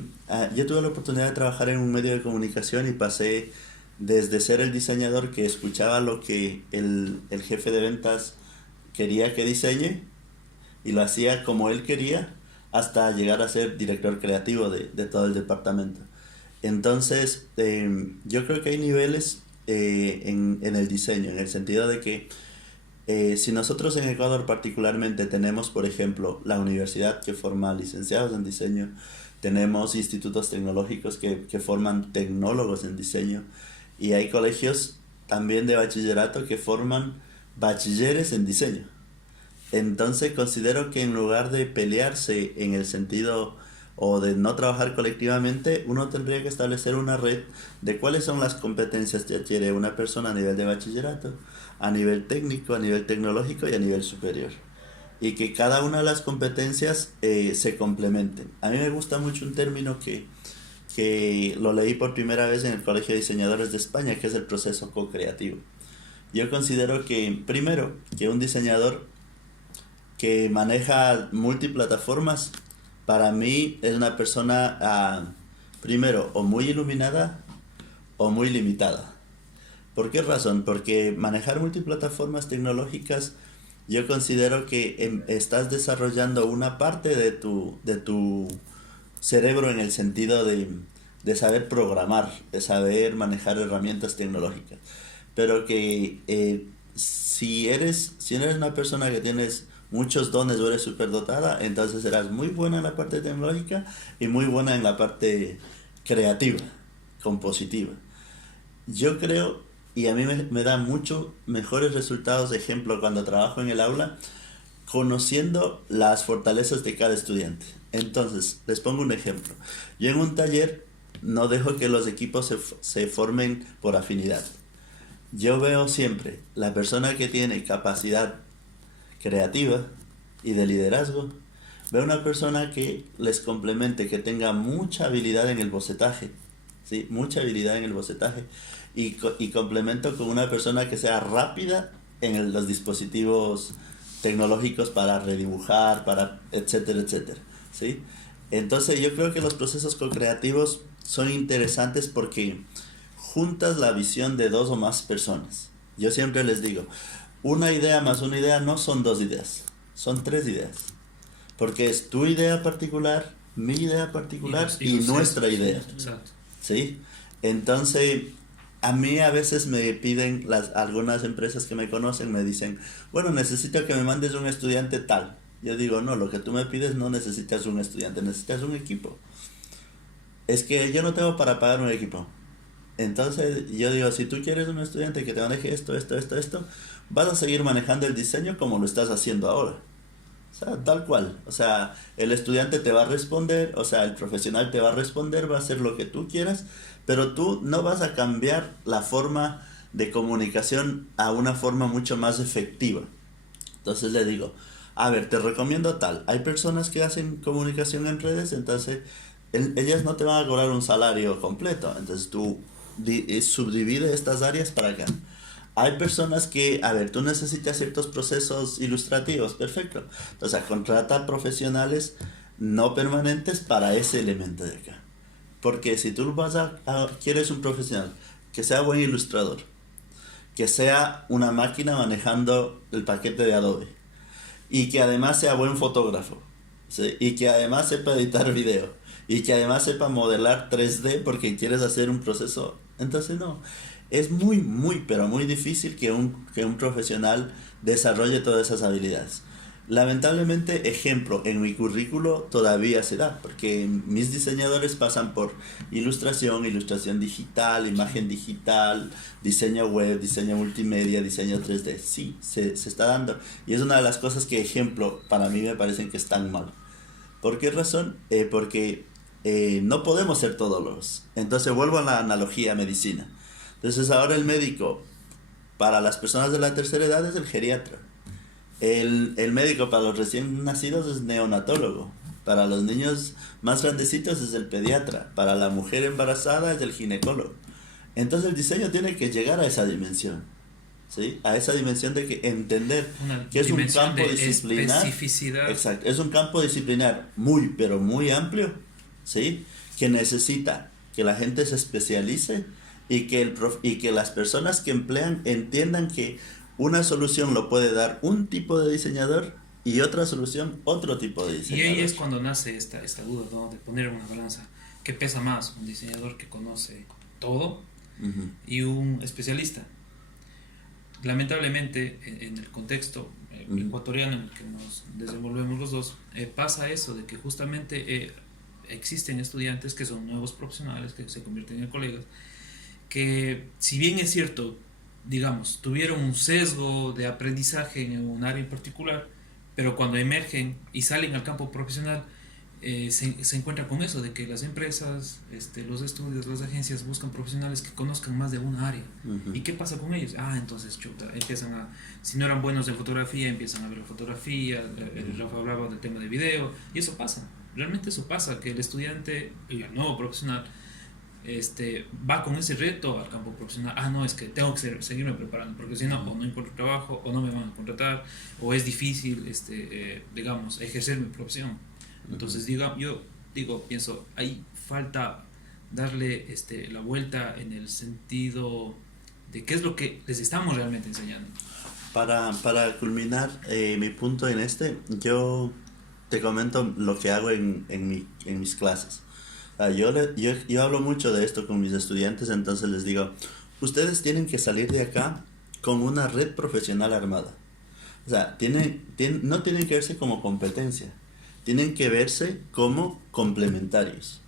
yo tuve la oportunidad de trabajar en un medio de comunicación y pasé desde ser el diseñador que escuchaba lo que el jefe de ventas quería que diseñe y lo hacía como él quería, hasta llegar a ser director creativo de todo el departamento. Entonces, yo creo que hay niveles en el diseño, en el sentido de que si nosotros en Ecuador particularmente tenemos, por ejemplo, la universidad que forma licenciados en diseño, tenemos institutos tecnológicos que forman tecnólogos en diseño, y hay colegios también de bachillerato que forman bachilleres en diseño. Entonces considero que en lugar de pelearse en el sentido o de no trabajar colectivamente, uno tendría que establecer una red de cuáles son las competencias que adquiere una persona a nivel de bachillerato, a nivel técnico, a nivel tecnológico y a nivel superior. y que cada una de las competencias se complementen. A mí me gusta mucho un término que lo leí por primera vez en el Colegio de Diseñadores de España, que es el proceso co-creativo. Yo considero que, primero, que un diseñador que maneja multiplataformas, para mí es una persona, primero, o muy iluminada o muy limitada. ¿Por qué razón? Porque manejar multiplataformas tecnológicas, yo considero que estás desarrollando una parte de tu cerebro en el sentido de saber programar, de saber manejar herramientas tecnológicas. Pero que si eres una persona que tienes muchos dones o eres superdotada, entonces serás muy buena en la parte tecnológica y muy buena en la parte creativa, compositiva. Yo creo, y a mí me da mucho mejores resultados, de ejemplo, cuando trabajo en el aula, conociendo las fortalezas de cada estudiante. Entonces, les pongo un ejemplo. Yo en un taller no dejo que los equipos se formen por afinidad. Yo veo siempre la persona que tiene capacidad creativa y de liderazgo, veo una persona que les complemente, que tenga mucha habilidad en el bocetaje, ¿sí? Mucha habilidad en el bocetaje, y complemento con una persona que sea rápida en los dispositivos tecnológicos para redibujar, para etcétera, etcétera, ¿sí? Entonces yo creo que los procesos co-creativos son interesantes porque juntas la visión de dos o más personas. Yo siempre les digo, una idea más una idea no son dos ideas, son tres ideas. Porque es tu idea particular, mi idea particular y nuestra idea. Exacto. ¿Sí? Entonces, a mí a veces me piden, algunas empresas que me conocen me dicen, bueno, necesito que me mandes un estudiante tal. Yo digo, no, lo que tú me pides no necesitas un estudiante, necesitas un equipo. Es que yo no tengo para pagar un equipo. Entonces yo digo, si tú quieres un estudiante que te maneje esto, vas a seguir manejando el diseño como lo estás haciendo ahora. O sea, tal cual. O sea, el estudiante te va a responder, o sea, el profesional te va a responder, va a hacer lo que tú quieras, pero tú no vas a cambiar la forma de comunicación a una forma mucho más efectiva. Entonces le digo, a ver, te recomiendo tal. Hay personas que hacen comunicación en redes, entonces ellas no te van a cobrar un salario completo. Entonces tú subdivide estas áreas para acá. Hay personas que, a ver, tú necesitas ciertos procesos ilustrativos, perfecto. O sea, contrata profesionales no permanentes para ese elemento de acá. Porque si tú quieres un profesional que sea buen ilustrador, que sea una máquina manejando el paquete de Adobe, y que además sea buen fotógrafo, ¿sí? Y que además sepa editar video, y que además sepa modelar 3D porque quieres hacer un proceso, entonces no. Es muy, pero muy difícil que un profesional desarrolle todas esas habilidades. Lamentablemente, ejemplo, en mi currículo todavía se da, porque mis diseñadores pasan por ilustración digital, imagen digital, diseño web, diseño multimedia, diseño 3D. Sí, se está dando. Y es una de las cosas que, ejemplo, para mí me parecen que están mal. ¿Por qué razón? Porque no podemos ser todólogos. Entonces vuelvo a la analogía medicina. Entonces ahora el médico para las personas de la tercera edad es el geriatra. El médico para los recién nacidos es neonatólogo. Para los niños más grandecitos es el pediatra. Para la mujer embarazada es el ginecólogo. Entonces el diseño tiene que llegar a esa dimensión, ¿sí? A esa dimensión de que entender que es un campo disciplinar. Especificidad. Exacto, es un campo disciplinar muy, pero muy amplio, ¿sí? Que necesita que la gente se especialice y que las personas que emplean entiendan que una solución lo puede dar un tipo de diseñador y otra solución otro tipo de diseñador. Y ahí es cuando nace esta duda, ¿no? De poner una balanza. ¿Qué pesa más? ¿Un diseñador que conoce todo y un especialista? Lamentablemente, en el contexto ecuatoriano en el que nos desenvolvemos los dos, pasa eso de que justamente existen estudiantes que son nuevos profesionales, que se convierten en colegas, que si bien es cierto, digamos, tuvieron un sesgo de aprendizaje en un área en particular, pero cuando emergen y salen al campo profesional, se encuentra con eso, de que las empresas, los estudios, las agencias buscan profesionales que conozcan más de una área. ¿Y qué pasa con ellos? Entonces, chuta, si no eran buenos en fotografía, empiezan a ver la fotografía, Rafa hablaba del tema de video, y eso pasa, realmente eso pasa, que el estudiante, el nuevo profesional, va con ese reto al campo profesional. No, es que tengo que seguirme preparando, porque si no, o no encuentro trabajo, o no me van a contratar, o es difícil, digamos, ejercer mi profesión. Entonces, pienso, hay falta darle la vuelta en el sentido de qué es lo que les estamos realmente enseñando. Para culminar mi punto en yo te comento lo que hago en mis clases. Yo hablo mucho de esto con mis estudiantes, entonces les digo, ustedes tienen que salir de acá con una red profesional armada. O sea, no tienen que verse como competencia, tienen que verse como complementarios.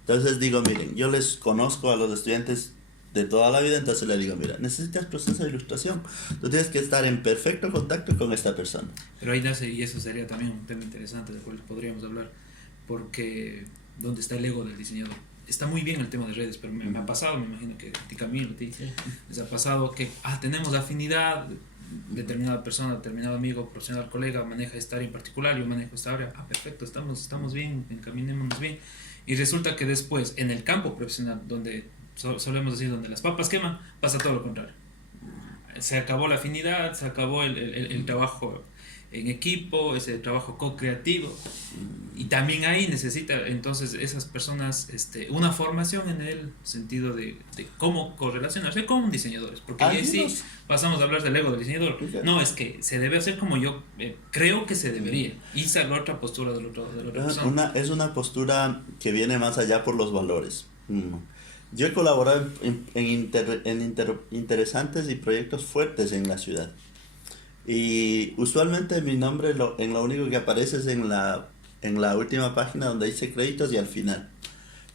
Entonces digo, miren, yo les conozco a los estudiantes de toda la vida, entonces les digo, mira, necesitas proceso de ilustración, tú tienes que estar en perfecto contacto con esta persona. Pero ahí nace, y eso sería también un tema interesante del cual podríamos hablar, porque ¿dónde está el ego del diseñador? Está muy bien el tema de redes, pero me ha pasado, me imagino que a ti, Camilo, les ha pasado que tenemos afinidad, determinada persona, determinado amigo, profesional, colega maneja esta área en particular, yo manejo esta área, perfecto, estamos bien, encaminémonos bien, y resulta que después en el campo profesional, donde solemos decir donde las papas queman, pasa todo lo contrario. Se acabó la afinidad, se acabó el trabajo en equipo, ese trabajo co-creativo, y también ahí necesita entonces esas personas una formación en el sentido de cómo correlacionarse con diseñadores, porque ahí sí pasamos a hablar del ego del diseñador. No, es que se debe hacer como yo creo que se debería, y esa es la otra postura de la otra persona. Es una postura que viene más allá por los valores. Yo he colaborado en interesantes y proyectos fuertes en la ciudad. Y usualmente mi nombre en lo único que aparece es en la última página donde dice créditos y al final.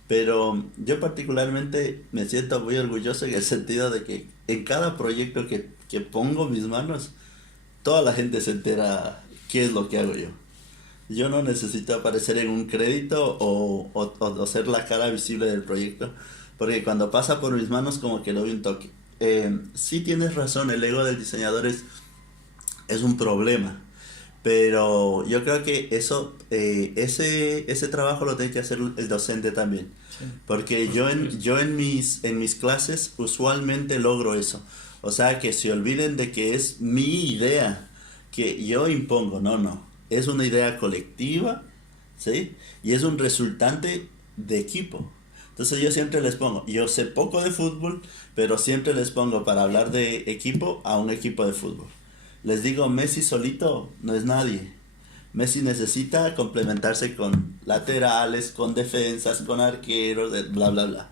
Pero yo particularmente me siento muy orgulloso en el sentido de que en cada proyecto que pongo mis manos, toda la gente se entera qué es lo que hago yo. Yo no necesito aparecer en un crédito o ser la cara visible del proyecto, porque cuando pasa por mis manos como que le doy un toque. Sí tienes razón, el ego del diseñador es un problema, pero yo creo que ese trabajo lo tiene que hacer el docente también, porque yo en mis clases usualmente logro eso, o sea, que se olviden de que es mi idea que yo impongo, no, es una idea colectiva, ¿sí? Y es un resultante de equipo. Entonces yo siempre les pongo, yo sé poco de fútbol, pero siempre les pongo para hablar de equipo a un equipo de fútbol. Les digo, Messi solito no es nadie. Messi necesita complementarse con laterales, con defensas, con arqueros, bla, bla, bla.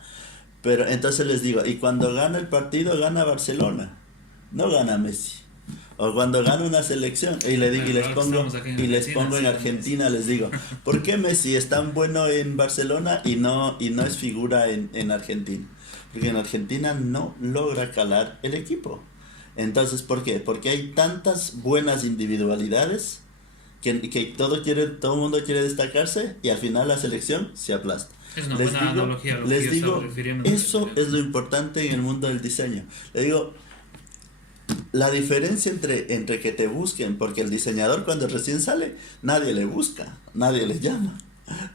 Pero entonces les digo, y cuando gana el partido, gana Barcelona, no gana Messi. O cuando gana una selección, y les pongo en Argentina, les digo, ¿por qué Messi es tan bueno en Barcelona y no es figura en Argentina? Porque en Argentina no logra calar el equipo. Entonces, ¿por qué? Porque hay tantas buenas individualidades que todo el mundo quiere destacarse y al final la selección se aplasta. Es una buena analogía. Les digo, eso es lo importante en el mundo del diseño. Les digo, la diferencia entre que te busquen, porque el diseñador cuando recién sale, nadie le busca, nadie le llama.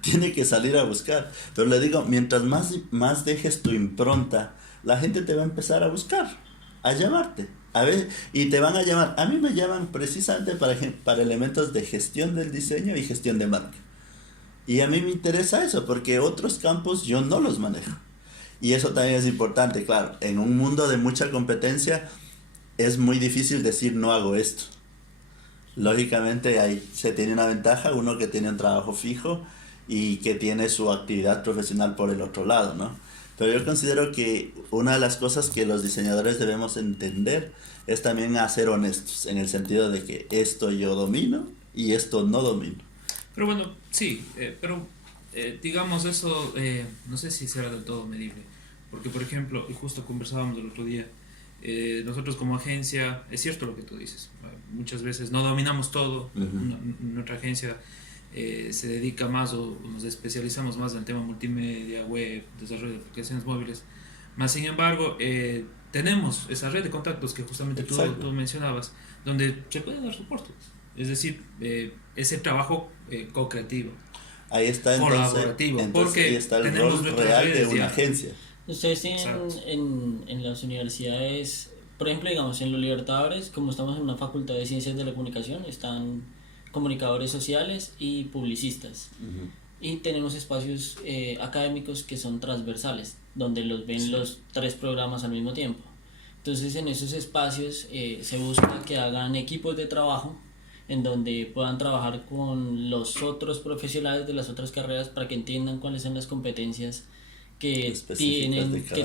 Tiene que salir a buscar. Pero le digo, mientras más dejes tu impronta, la gente te va a empezar a buscar, a llamarte. A ver, y te van a llamar. A mí me llaman precisamente para elementos de gestión del diseño y gestión de marca. Y a mí me interesa eso, porque otros campos yo no los manejo. Y eso también es importante, claro. En un mundo de mucha competencia es muy difícil decir no hago esto. Lógicamente ahí se tiene una ventaja, uno que tiene un trabajo fijo y que tiene su actividad profesional por el otro lado, ¿no? Pero yo considero que una de las cosas que los diseñadores debemos entender es también a ser honestos, en el sentido de que esto yo domino y esto no domino. Pero bueno, sí, digamos eso, no sé si será del todo medible, porque por ejemplo, y justo conversábamos el otro día, nosotros como agencia, es cierto lo que tú dices, muchas veces no dominamos todo, nuestra agencia se dedica más o nos especializamos más en el tema multimedia, web, desarrollo de aplicaciones móviles. Más sin embargo, tenemos esa red de contactos que justamente tú mencionabas, donde se puede dar soporte. Es decir, ese trabajo co-creativo. Ahí está colaborativo, porque ahí está el rol real de una agencia. Ustedes tienen en las universidades, por ejemplo, digamos en los Libertadores, como estamos en una facultad de Ciencias de la Comunicación, están comunicadores sociales y publicistas. Uh-huh. Y tenemos espacios académicos que son transversales, donde los ven los 3 programas al mismo tiempo. Entonces en esos espacios se busca que hagan equipos de trabajo en donde puedan trabajar con los otros profesionales de las otras carreras para que entiendan cuáles son las competencias que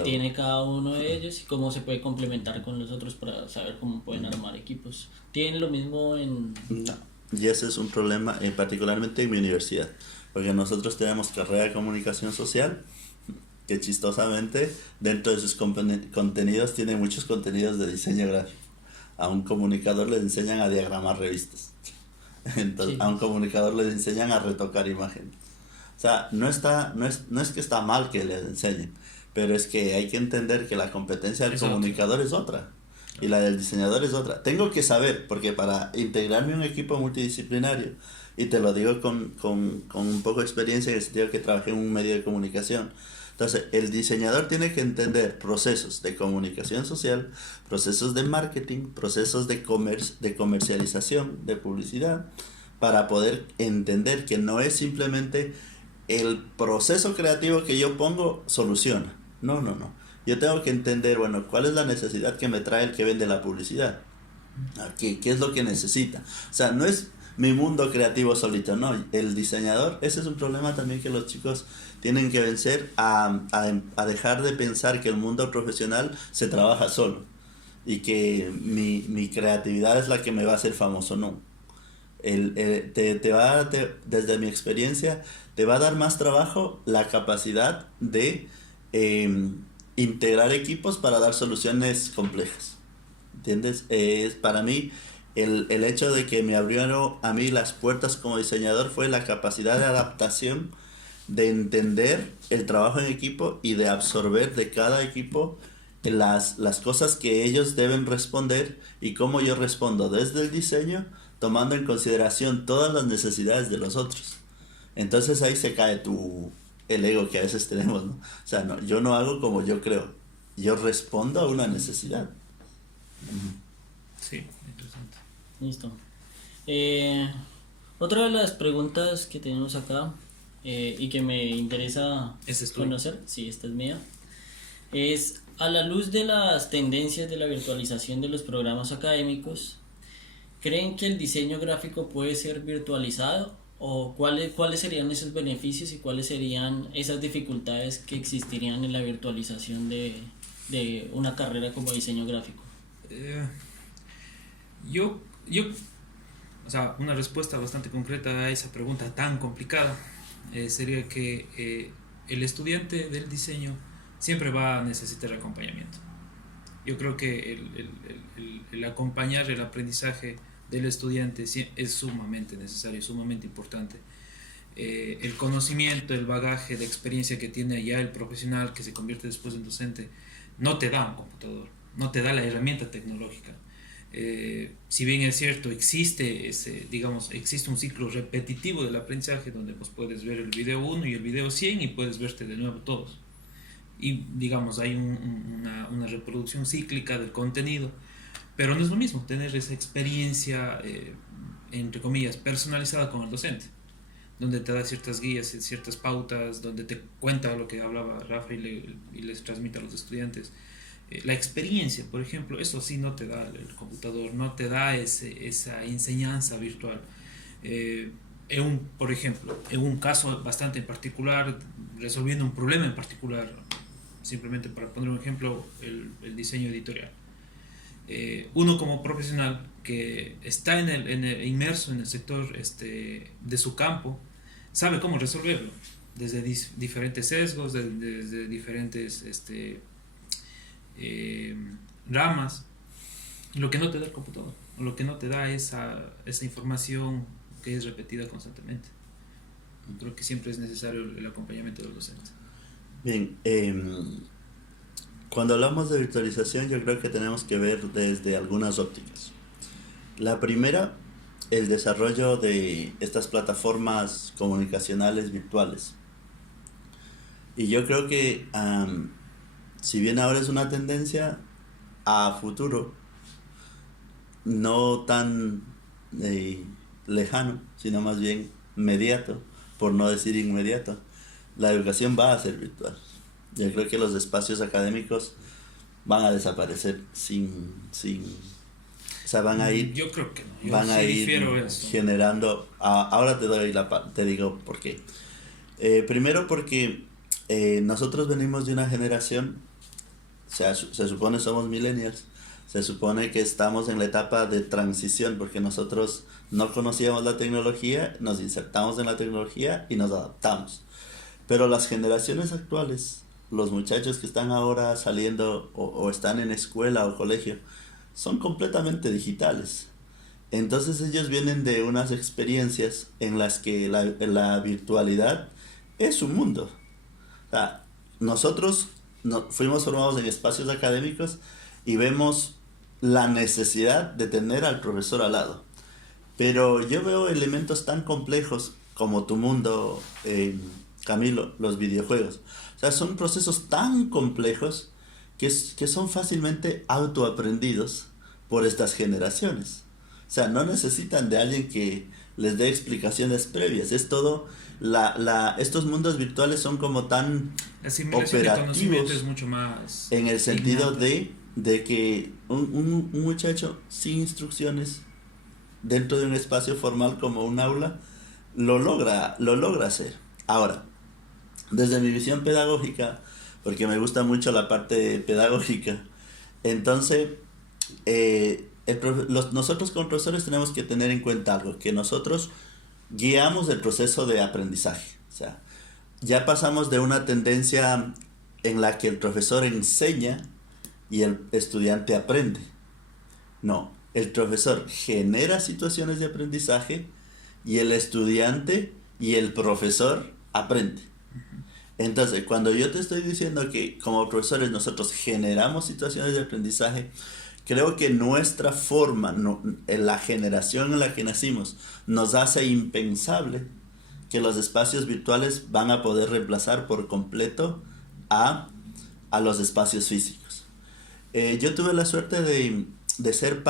tiene cada uno de ellos y cómo se puede complementar con los otros para saber cómo pueden armar equipos. ¿Tienen lo mismo en...? No. Y ese es un problema particularmente en mi universidad, porque nosotros tenemos carrera de comunicación social que chistosamente dentro de sus contenidos tiene muchos contenidos de diseño gráfico. A un comunicador le enseñan a diagramar revistas. Entonces, sí. A un comunicador le enseñan a retocar imágenes. O sea, no es que está mal que les enseñen, pero es que hay que entender que la competencia del comunicador es otra y la del diseñador es otra. Tengo que saber, porque para integrarme a un equipo multidisciplinario, y te lo digo con un poco de experiencia en el sentido que trabajé en un medio de comunicación. Entonces, el diseñador tiene que entender procesos de comunicación social, procesos de marketing, procesos de comercialización, de publicidad, para poder entender que no es simplemente el proceso creativo que yo pongo soluciona. No. Yo tengo que entender, bueno, cuál es la necesidad que me trae el que vende la publicidad. ¿Qué es lo que necesita? O sea, no es mi mundo creativo solito, no. El diseñador, ese es un problema también que los chicos tienen que vencer a dejar de pensar que el mundo profesional se trabaja solo y que mi creatividad es la que me va a hacer famoso, no. Desde mi experiencia, te va a dar más trabajo la capacidad de integrar equipos para dar soluciones complejas. ¿Entiendes? Para mí, el hecho de que me abrieron a mí las puertas como diseñador fue la capacidad de adaptación, de entender el trabajo en equipo y de absorber de cada equipo las cosas que ellos deben responder y cómo yo respondo desde el diseño, tomando en consideración todas las necesidades de los otros. Entonces ahí se cae el ego que a veces tenemos, ¿no? O sea, no, yo no hago como yo creo, yo respondo a una necesidad. Sí, interesante. Listo. Otra de las preguntas que tenemos acá y que me interesa conocer, sí, esta es mía, es: a la luz de las tendencias de la virtualización de los programas académicos, ¿creen que el diseño gráfico puede ser virtualizado? ¿O cuáles serían esos beneficios y cuáles serían esas dificultades que existirían en la virtualización de una carrera como diseño gráfico? O sea, una respuesta bastante concreta a esa pregunta tan complicada sería que el estudiante del diseño siempre va a necesitar acompañamiento. Yo creo que el acompañar el aprendizaje del estudiante es sumamente necesario, sumamente importante. El conocimiento, el bagaje de experiencia que tiene ya el profesional que se convierte después en docente no te da un computador, no te da la herramienta tecnológica. Si bien es cierto, existe un ciclo repetitivo del aprendizaje donde pues puedes ver el video 1 y el video 100 y puedes verte de nuevo todos. Y digamos, hay una reproducción cíclica del contenido, pero no es lo mismo tener esa experiencia, entre comillas, personalizada con el docente, donde te da ciertas guías, ciertas pautas, donde te cuenta lo que hablaba Rafa y les transmite a los estudiantes. La experiencia, por ejemplo, eso sí no te da el computador, no te da esa enseñanza virtual. Por ejemplo, en un caso bastante particular, resolviendo un problema en particular, simplemente para poner un ejemplo, el diseño editorial. Uno como profesional que está inmerso en el sector de su campo, sabe cómo resolverlo, desde diferentes sesgos, desde diferentes ramas, lo que no te da el computador, lo que no te da esa información que es repetida constantemente. Creo que siempre es necesario el acompañamiento del docente. Bien, cuando hablamos de virtualización yo creo que tenemos que ver desde algunas ópticas. La primera, el desarrollo de estas plataformas comunicacionales virtuales. Y yo creo que si bien ahora es una tendencia, a futuro, no tan lejano, sino más bien mediato, por no decir inmediato, la educación va a ser virtual. Yo creo que los espacios académicos van a desaparecer o sea, van a ir, yo creo que no. Yo van a sí ir difiero eso. generando. Ahora te digo por qué. Primero porque nosotros venimos de una generación, o sea, se supone somos millennials, se supone que estamos en la etapa de transición porque nosotros no conocíamos la tecnología, nos insertamos en la tecnología y nos adaptamos. Pero las generaciones actuales, los muchachos que están ahora saliendo o están en escuela o colegio, son completamente digitales. Entonces ellos vienen de unas experiencias en las que la virtualidad es un mundo. O sea, nosotros fuimos formados en espacios académicos y vemos la necesidad de tener al profesor al lado. Pero yo veo elementos tan complejos como tu mundo, Camilo, los videojuegos. O sea, son procesos tan complejos que son fácilmente autoaprendidos por estas generaciones. O sea, no necesitan de alguien que les dé explicaciones previas. Es todo, estos mundos virtuales son como tan La simulación de conocimiento es operativos mucho más en el sentido innata. de que un muchacho sin instrucciones dentro de un espacio formal como un aula lo logra hacer. Ahora, desde mi visión pedagógica, porque me gusta mucho la parte pedagógica, entonces nosotros como profesores tenemos que tener en cuenta algo, que nosotros guiamos el proceso de aprendizaje. O sea, ya pasamos de una tendencia en la que el profesor enseña y el estudiante aprende. No, el profesor genera situaciones de aprendizaje y el estudiante y el profesor aprende. Entonces, cuando yo te estoy diciendo que como profesores nosotros generamos situaciones de aprendizaje, creo que nuestra forma, en la generación en la que nacimos, nos hace impensable que los espacios virtuales van a poder reemplazar por completo a los espacios físicos. Yo tuve la suerte de ser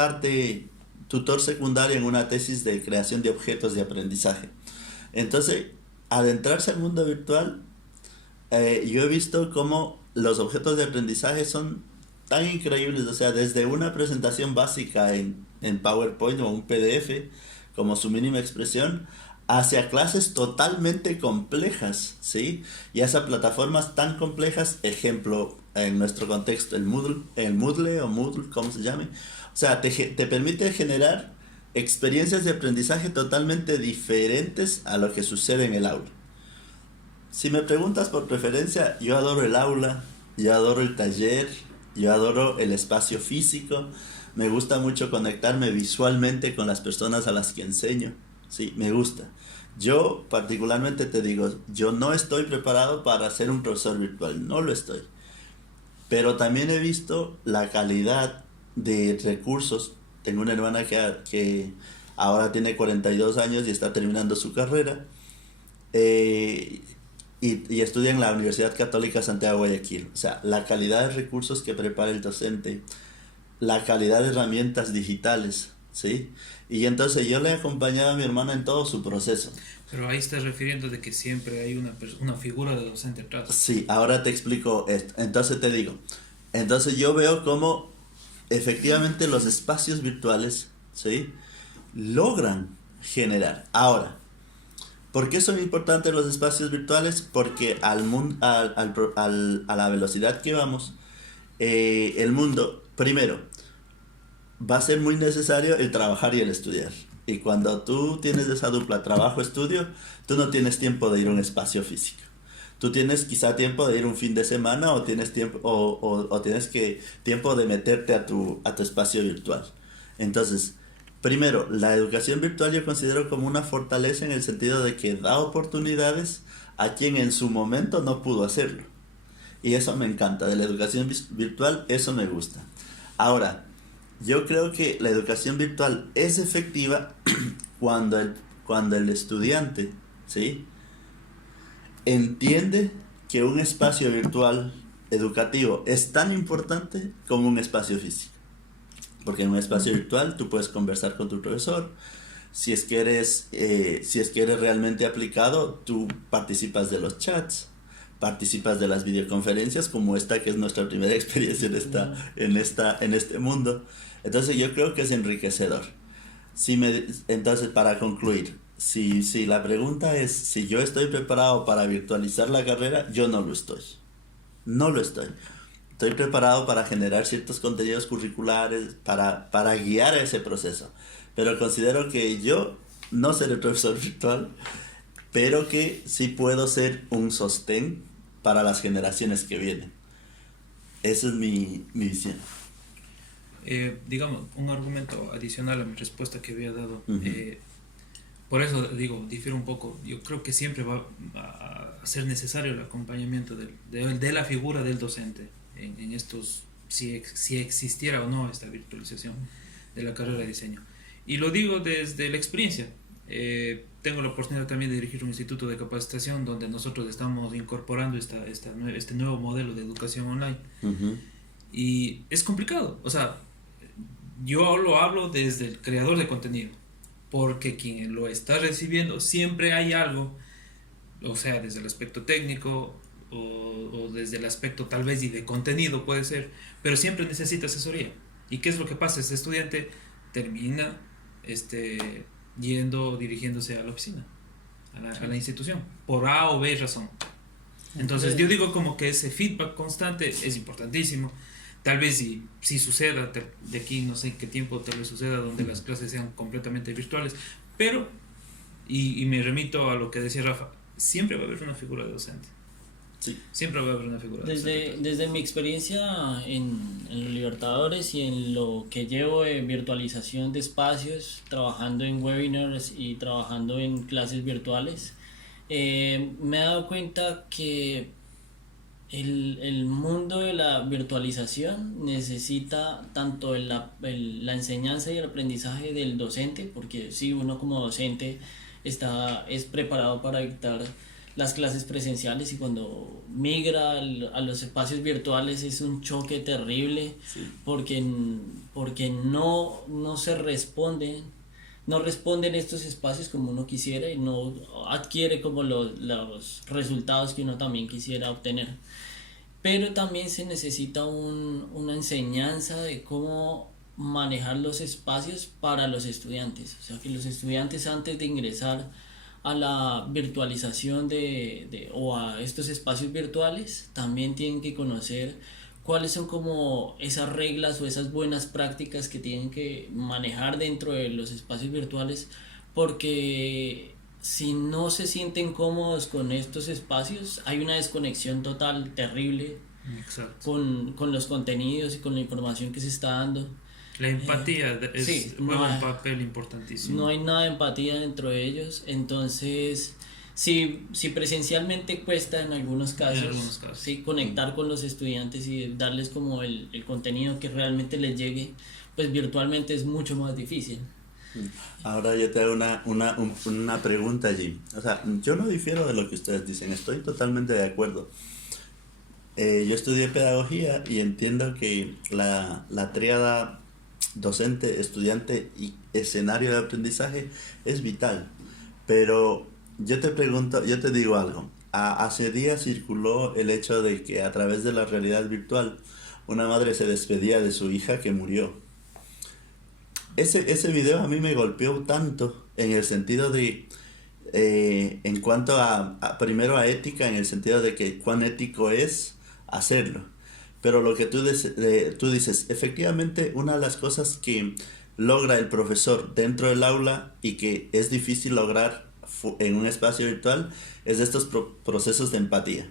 tutor secundario en una tesis de creación de objetos de aprendizaje. Entonces, adentrarse al mundo virtual, yo he visto cómo los objetos de aprendizaje son tan increíbles, o sea, desde una presentación básica en PowerPoint o un PDF, como su mínima expresión, hacia clases totalmente complejas, ¿sí? Y hacia plataformas tan complejas, ejemplo, en nuestro contexto, el Moodle o Moodle, como se llame. O sea, te permite generar experiencias de aprendizaje totalmente diferentes a lo que sucede en el aula. Si me preguntas por preferencia, yo adoro el aula, yo adoro el taller, yo adoro el espacio físico, me gusta mucho conectarme visualmente con las personas a las que enseño, sí, me gusta. Yo particularmente te digo, yo no estoy preparado para ser un profesor virtual, no lo estoy. Pero también he visto la calidad de recursos. Tengo una hermana que ahora tiene 42 años y está terminando su carrera. Y estudia en la Universidad Católica Santiago de Guayaquil. O sea, la calidad de recursos que prepara el docente, la calidad de herramientas digitales, ¿sí? Y entonces yo le he acompañado a mi hermana en todo su proceso. Pero ahí estás refiriendo de que siempre hay una figura de docente atrás. Sí, ahora te explico esto. Entonces te digo, entonces yo veo cómo efectivamente los espacios virtuales, ¿sí?, logran generar. Ahora, ¿por qué son importantes los espacios virtuales? Porque a la velocidad que vamos, el mundo, primero, va a ser muy necesario el trabajar y el estudiar. Y cuando tú tienes esa dupla trabajo-estudio, tú no tienes tiempo de ir a un espacio físico. Tú tienes quizá tiempo de ir un fin de semana o tienes tiempo tiempo de meterte a tu espacio virtual. Entonces, primero, la educación virtual yo considero como una fortaleza en el sentido de que da oportunidades a quien en su momento no pudo hacerlo. Y eso me encanta, de la educación virtual, eso me gusta. Ahora, yo creo que la educación virtual es efectiva cuando el estudiante, ¿sí?, entiende que un espacio virtual educativo es tan importante como un espacio físico. Porque en un espacio virtual tú puedes conversar con tu profesor. Si es que eres realmente aplicado, tú participas de los chats, participas de las videoconferencias como esta, que es nuestra primera experiencia en este mundo. Entonces yo creo que es enriquecedor. Entonces, para concluir, si la pregunta es si yo estoy preparado para virtualizar la carrera, yo no lo estoy. No lo estoy. Estoy preparado para generar ciertos contenidos curriculares, para guiar ese proceso. Pero considero que yo no seré profesor virtual, pero que sí puedo ser un sostén para las generaciones que vienen. Esa es mi visión. Digamos, un argumento adicional a mi respuesta que había dado. Uh-huh. Por eso digo, difiere un poco. Yo creo que siempre va a ser necesario el acompañamiento de la figura del docente en estos, si existiera o no esta virtualización de la carrera de diseño. Y lo digo desde la experiencia. Tengo la oportunidad también de dirigir un instituto de capacitación donde nosotros estamos incorporando este nuevo modelo de educación online. Uh-huh. Y es complicado. O sea, yo lo hablo desde el creador de contenido, porque quien lo está recibiendo siempre hay algo, o sea, desde el aspecto técnico o desde el aspecto tal vez y de contenido puede ser, pero siempre necesita asesoría. ¿Y qué es lo que pasa? Este estudiante termina dirigiéndose a la oficina, a la institución, por A o B razón. Entonces yo digo como que ese feedback constante es importantísimo. Tal vez si suceda, de aquí no sé qué tiempo tal vez suceda donde las clases sean completamente virtuales, pero, y me remito a lo que decía Rafa, siempre va a haber una figura de docente. Sí. Siempre va a haber una figura de docente. Desde mi experiencia en los Libertadores y en lo que llevo de virtualización de espacios, trabajando en webinars y trabajando en clases virtuales, me he dado cuenta que el mundo de la virtualización necesita tanto la enseñanza y el aprendizaje del docente, porque sí, uno como docente es preparado para dictar las clases presenciales, y cuando migra a los espacios virtuales es un choque terrible. Sí. porque no se responden estos espacios como uno quisiera, y no adquiere como los resultados que uno también quisiera obtener. Pero también se necesita una enseñanza de cómo manejar los espacios para los estudiantes. O sea, que los estudiantes, antes de ingresar a la virtualización o a estos espacios virtuales, también tienen que conocer cuáles son como esas reglas o esas buenas prácticas que tienen que manejar dentro de los espacios virtuales, porque si no se sienten cómodos con estos espacios, hay una desconexión total terrible. Exacto. Con los contenidos y con la información que se está dando. La empatía juega un papel importantísimo. No hay nada de empatía dentro de ellos. Entonces, si presencialmente cuesta en algunos casos, sí, conectar con los estudiantes y darles como el contenido que realmente les llegue, pues virtualmente es mucho más difícil. Ahora yo te hago una pregunta allí. O sea, yo no difiero de lo que ustedes dicen, estoy totalmente de acuerdo. Yo estudié pedagogía y entiendo que la tríada docente, estudiante y escenario de aprendizaje es vital. Pero yo te digo algo. Hace días circuló el hecho de que a través de la realidad virtual una madre se despedía de su hija que murió. Ese video a mí me golpeó tanto en el sentido de, en cuanto primero a ética, en el sentido de que cuán ético es hacerlo. Pero lo que tú dices, efectivamente, una de las cosas que logra el profesor dentro del aula y que es difícil lograr en un espacio virtual es de estos procesos de empatía.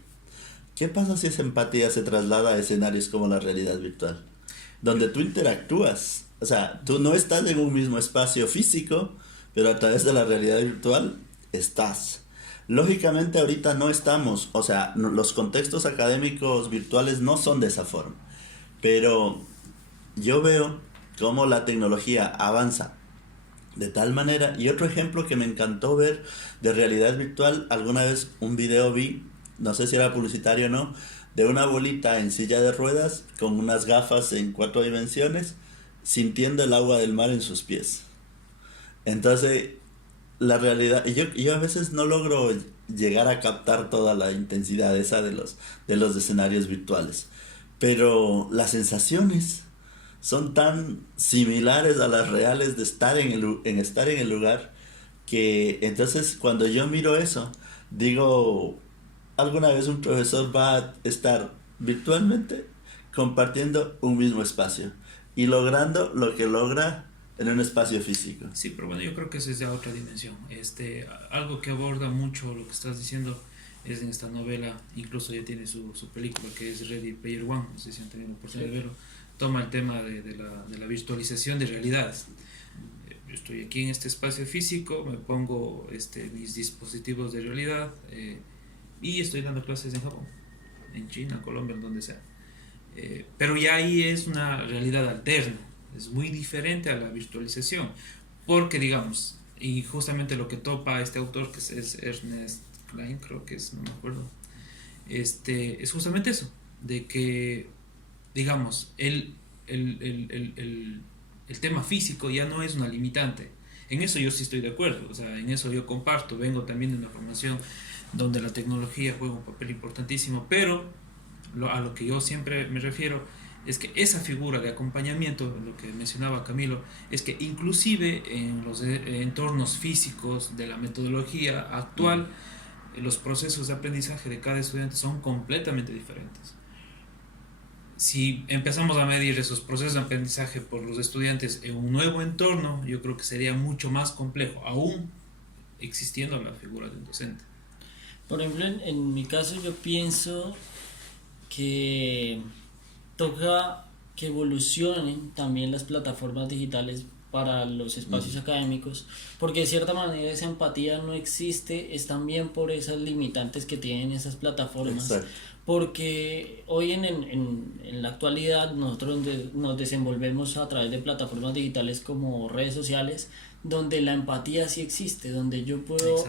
¿Qué pasa si esa empatía se traslada a escenarios como la realidad virtual? Donde tú interactúas O sea, tú no estás en un mismo espacio físico, pero a través de la realidad virtual estás. Lógicamente ahorita no estamos, o sea, los contextos académicos virtuales no son de esa forma, pero yo veo cómo la tecnología avanza de tal manera. Y otro ejemplo que me encantó ver de realidad virtual, alguna vez un video vi, no sé si era publicitario o no, de una abuelita en silla de ruedas con unas gafas en 4 dimensiones, sintiendo el agua del mar en sus pies. Entonces, la realidad, yo a veces no logro llegar a captar toda la intensidad esa de los escenarios virtuales, pero las sensaciones son tan similares a las reales de estar estar en el lugar, que entonces cuando yo miro eso, digo, alguna vez un profesor va a estar virtualmente compartiendo un mismo espacio y logrando lo que logra en un espacio físico. Sí, pero bueno, yo creo que eso es ya otra dimensión. Algo que aborda mucho lo que estás diciendo es en esta novela, incluso ya tiene su película, que es Ready Player One, no sé si han tenido la oportunidad de verlo, toma el tema de la virtualización de realidades. Yo estoy aquí en este espacio físico, me pongo mis dispositivos de realidad y estoy dando clases en Japón, en China, Colombia, en donde sea. Pero ya ahí es una realidad alterna, es muy diferente a la virtualización, porque digamos, y justamente lo que topa este autor, que es Ernest Klein, creo que es, no me acuerdo, es justamente eso, de que digamos, el tema físico ya no es una limitante. En eso yo sí estoy de acuerdo, o sea, en eso yo comparto, vengo también de una formación donde la tecnología juega un papel importantísimo, pero a lo que yo siempre me refiero es que esa figura de acompañamiento, lo que mencionaba Camilo, es que inclusive en los entornos físicos de la metodología actual, los procesos de aprendizaje de cada estudiante son completamente diferentes. Si empezamos a medir esos procesos de aprendizaje por los estudiantes en un nuevo entorno, yo creo que sería mucho más complejo, aún existiendo la figura de un docente. Por ejemplo, en mi caso yo pienso que toca que evolucionen también las plataformas digitales para los espacios académicos, porque de cierta manera esa empatía no existe, es también por esas limitantes que tienen esas plataformas. Exacto. Porque hoy en la actualidad nosotros nos desenvolvemos a través de plataformas digitales como redes sociales, donde la empatía sí existe, donde yo puedo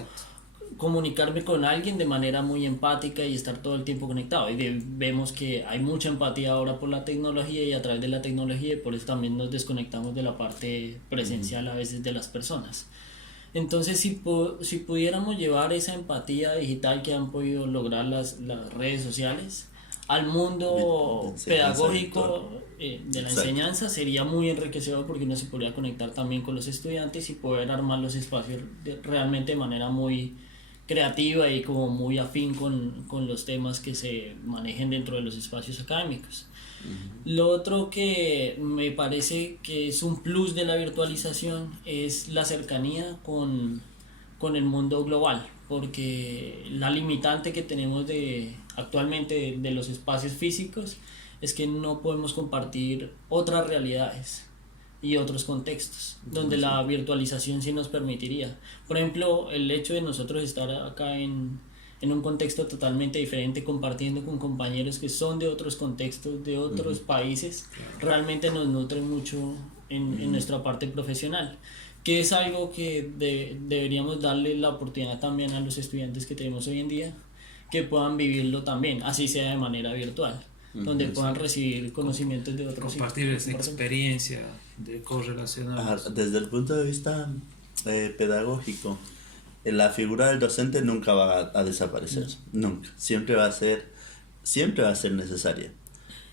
comunicarme con alguien de manera muy empática y estar todo el tiempo conectado. Y vemos que hay mucha empatía ahora por la tecnología y a través de la tecnología, y por eso también nos desconectamos de la parte presencial a veces de las personas. Entonces, si pudiéramos llevar esa empatía digital que han podido lograr las redes sociales al mundo pedagógico de la enseñanza, sería muy enriquecedor, porque uno se podría conectar también con los estudiantes y poder armar los espacios realmente de manera muy creativa y como muy afín con los temas que se manejen dentro de los espacios académicos. Lo otro que me parece que es un plus de la virtualización es la cercanía con el mundo global, porque la limitante que tenemos actualmente de los espacios físicos es que no podemos compartir otras realidades y otros contextos, donde la virtualización sí nos permitiría. Por ejemplo, el hecho de nosotros estar acá en un contexto totalmente diferente, compartiendo con compañeros que son de otros contextos, de otros países, realmente nos nutre mucho en nuestra parte profesional, que es algo que deberíamos darle la oportunidad también a los estudiantes que tenemos hoy en día, que puedan vivirlo también, así sea de manera virtual, donde puedan recibir conocimientos de otros. Compartir esa experiencia de correlacionar. Desde el punto de vista pedagógico, la figura del docente nunca va a desaparecer, nunca, siempre va a ser necesaria.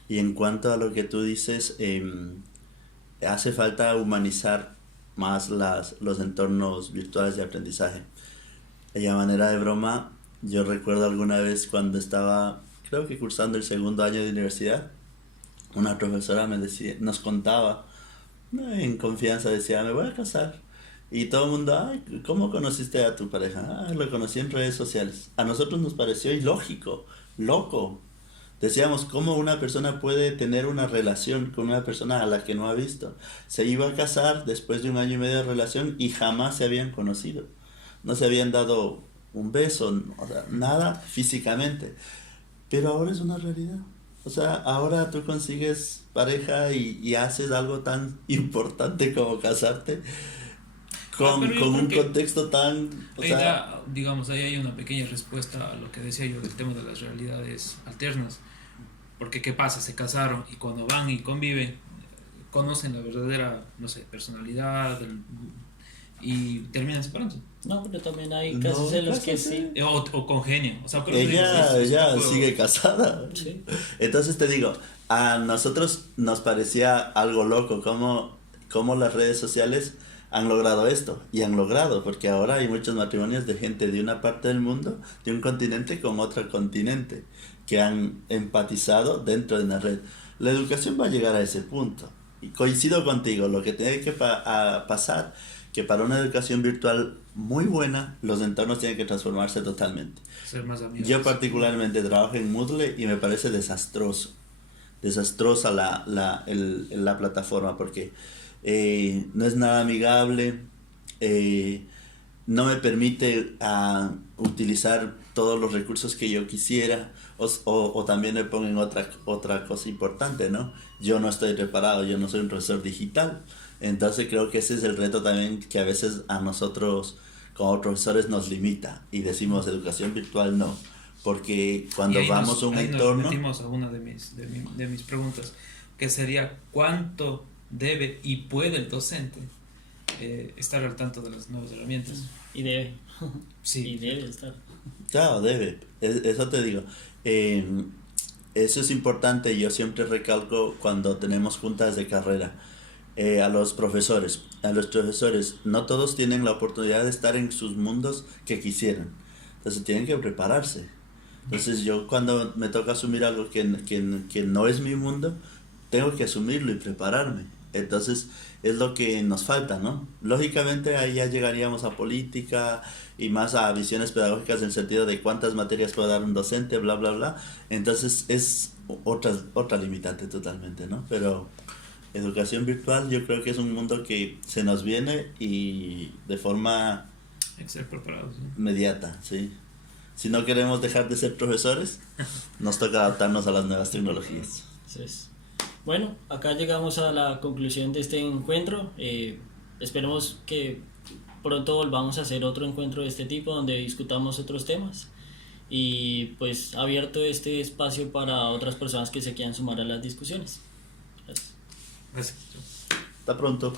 Y en cuanto a lo que tú dices, hace falta humanizar más los entornos virtuales de aprendizaje. Y a manera de broma, yo recuerdo alguna vez cuando estaba, creo que cursando el segundo año de universidad, una profesora nos contaba, en confianza, decía, me voy a casar. Y todo el mundo, ay, ¿cómo conociste a tu pareja? Ah, lo conocí en redes sociales. A nosotros nos pareció ilógico, loco. Decíamos, ¿cómo una persona puede tener una relación con una persona a la que no ha visto? Se iba a casar después de 1 año y medio de relación y jamás se habían conocido. No se habían dado un beso, o sea, nada físicamente. Pero ahora es una realidad. O sea, ahora tú consigues pareja y haces algo tan importante como casarte Pero yo con creo un que contexto tan... O ahí sea, ya, digamos, ahí hay una pequeña respuesta a lo que decía yo del tema de las realidades alternas. Porque ¿qué pasa? Se casaron y cuando van y conviven, conocen la verdadera, no sé, personalidad y terminan separándose. No, pero también hay no, casos en los que cásate. sí. O congenian. O sea, por eso digo, Ella tipo de- sigue casada. Sí. Entonces te digo, a nosotros nos parecía algo loco cómo las redes sociales han logrado esto. Y han logrado, porque ahora hay muchos matrimonios de gente de una parte del mundo, de un continente con otro continente, que han empatizado dentro de una red. La educación va a llegar a ese punto. Y coincido contigo, lo que tiene que pasar, que para una educación virtual muy buena, los entornos tienen que transformarse totalmente. ser más amigos. Yo particularmente trabajo en Moodle y me parece desastrosa la plataforma porque no es nada amigable, no me permite utilizar todos los recursos que yo quisiera o también me ponen otra cosa importante, ¿no? Yo no estoy preparado, yo no soy un profesor digital, entonces creo que ese es el reto también que a veces a nosotros como profesores nos limita y decimos educación virtual no, porque cuando vamos a un ahí entorno... nos metimos a una de mis preguntas, que sería ¿cuánto debe y puede el docente estar al tanto de las nuevas herramientas? Y debe. Sí. Y debe estar. Claro, debe. Eso te digo. Eso es importante. Yo siempre recalco cuando tenemos juntas de carrera a los profesores. No todos tienen la oportunidad de estar en sus mundos que quisieran. Entonces tienen que prepararse. Entonces yo cuando me toca asumir algo que no es mi mundo, tengo que asumirlo y prepararme. Entonces es lo que nos falta, ¿no? Lógicamente ahí ya llegaríamos a política y más a visiones pedagógicas en el sentido de cuántas materias puede dar un docente, bla, bla, bla. Entonces es otra limitante totalmente, ¿no? Pero educación virtual yo creo que es un mundo que se nos viene y de forma Hay que ser preparados, ¿no? inmediata, ¿sí? Si no queremos dejar de ser profesores, nos toca adaptarnos a las nuevas tecnologías. Entonces, bueno, acá llegamos a la conclusión de este encuentro. Esperemos que pronto volvamos a hacer otro encuentro de este tipo donde discutamos otros temas. Y pues abierto este espacio para otras personas que se quieran sumar a las discusiones. Gracias. Gracias. Hasta pronto.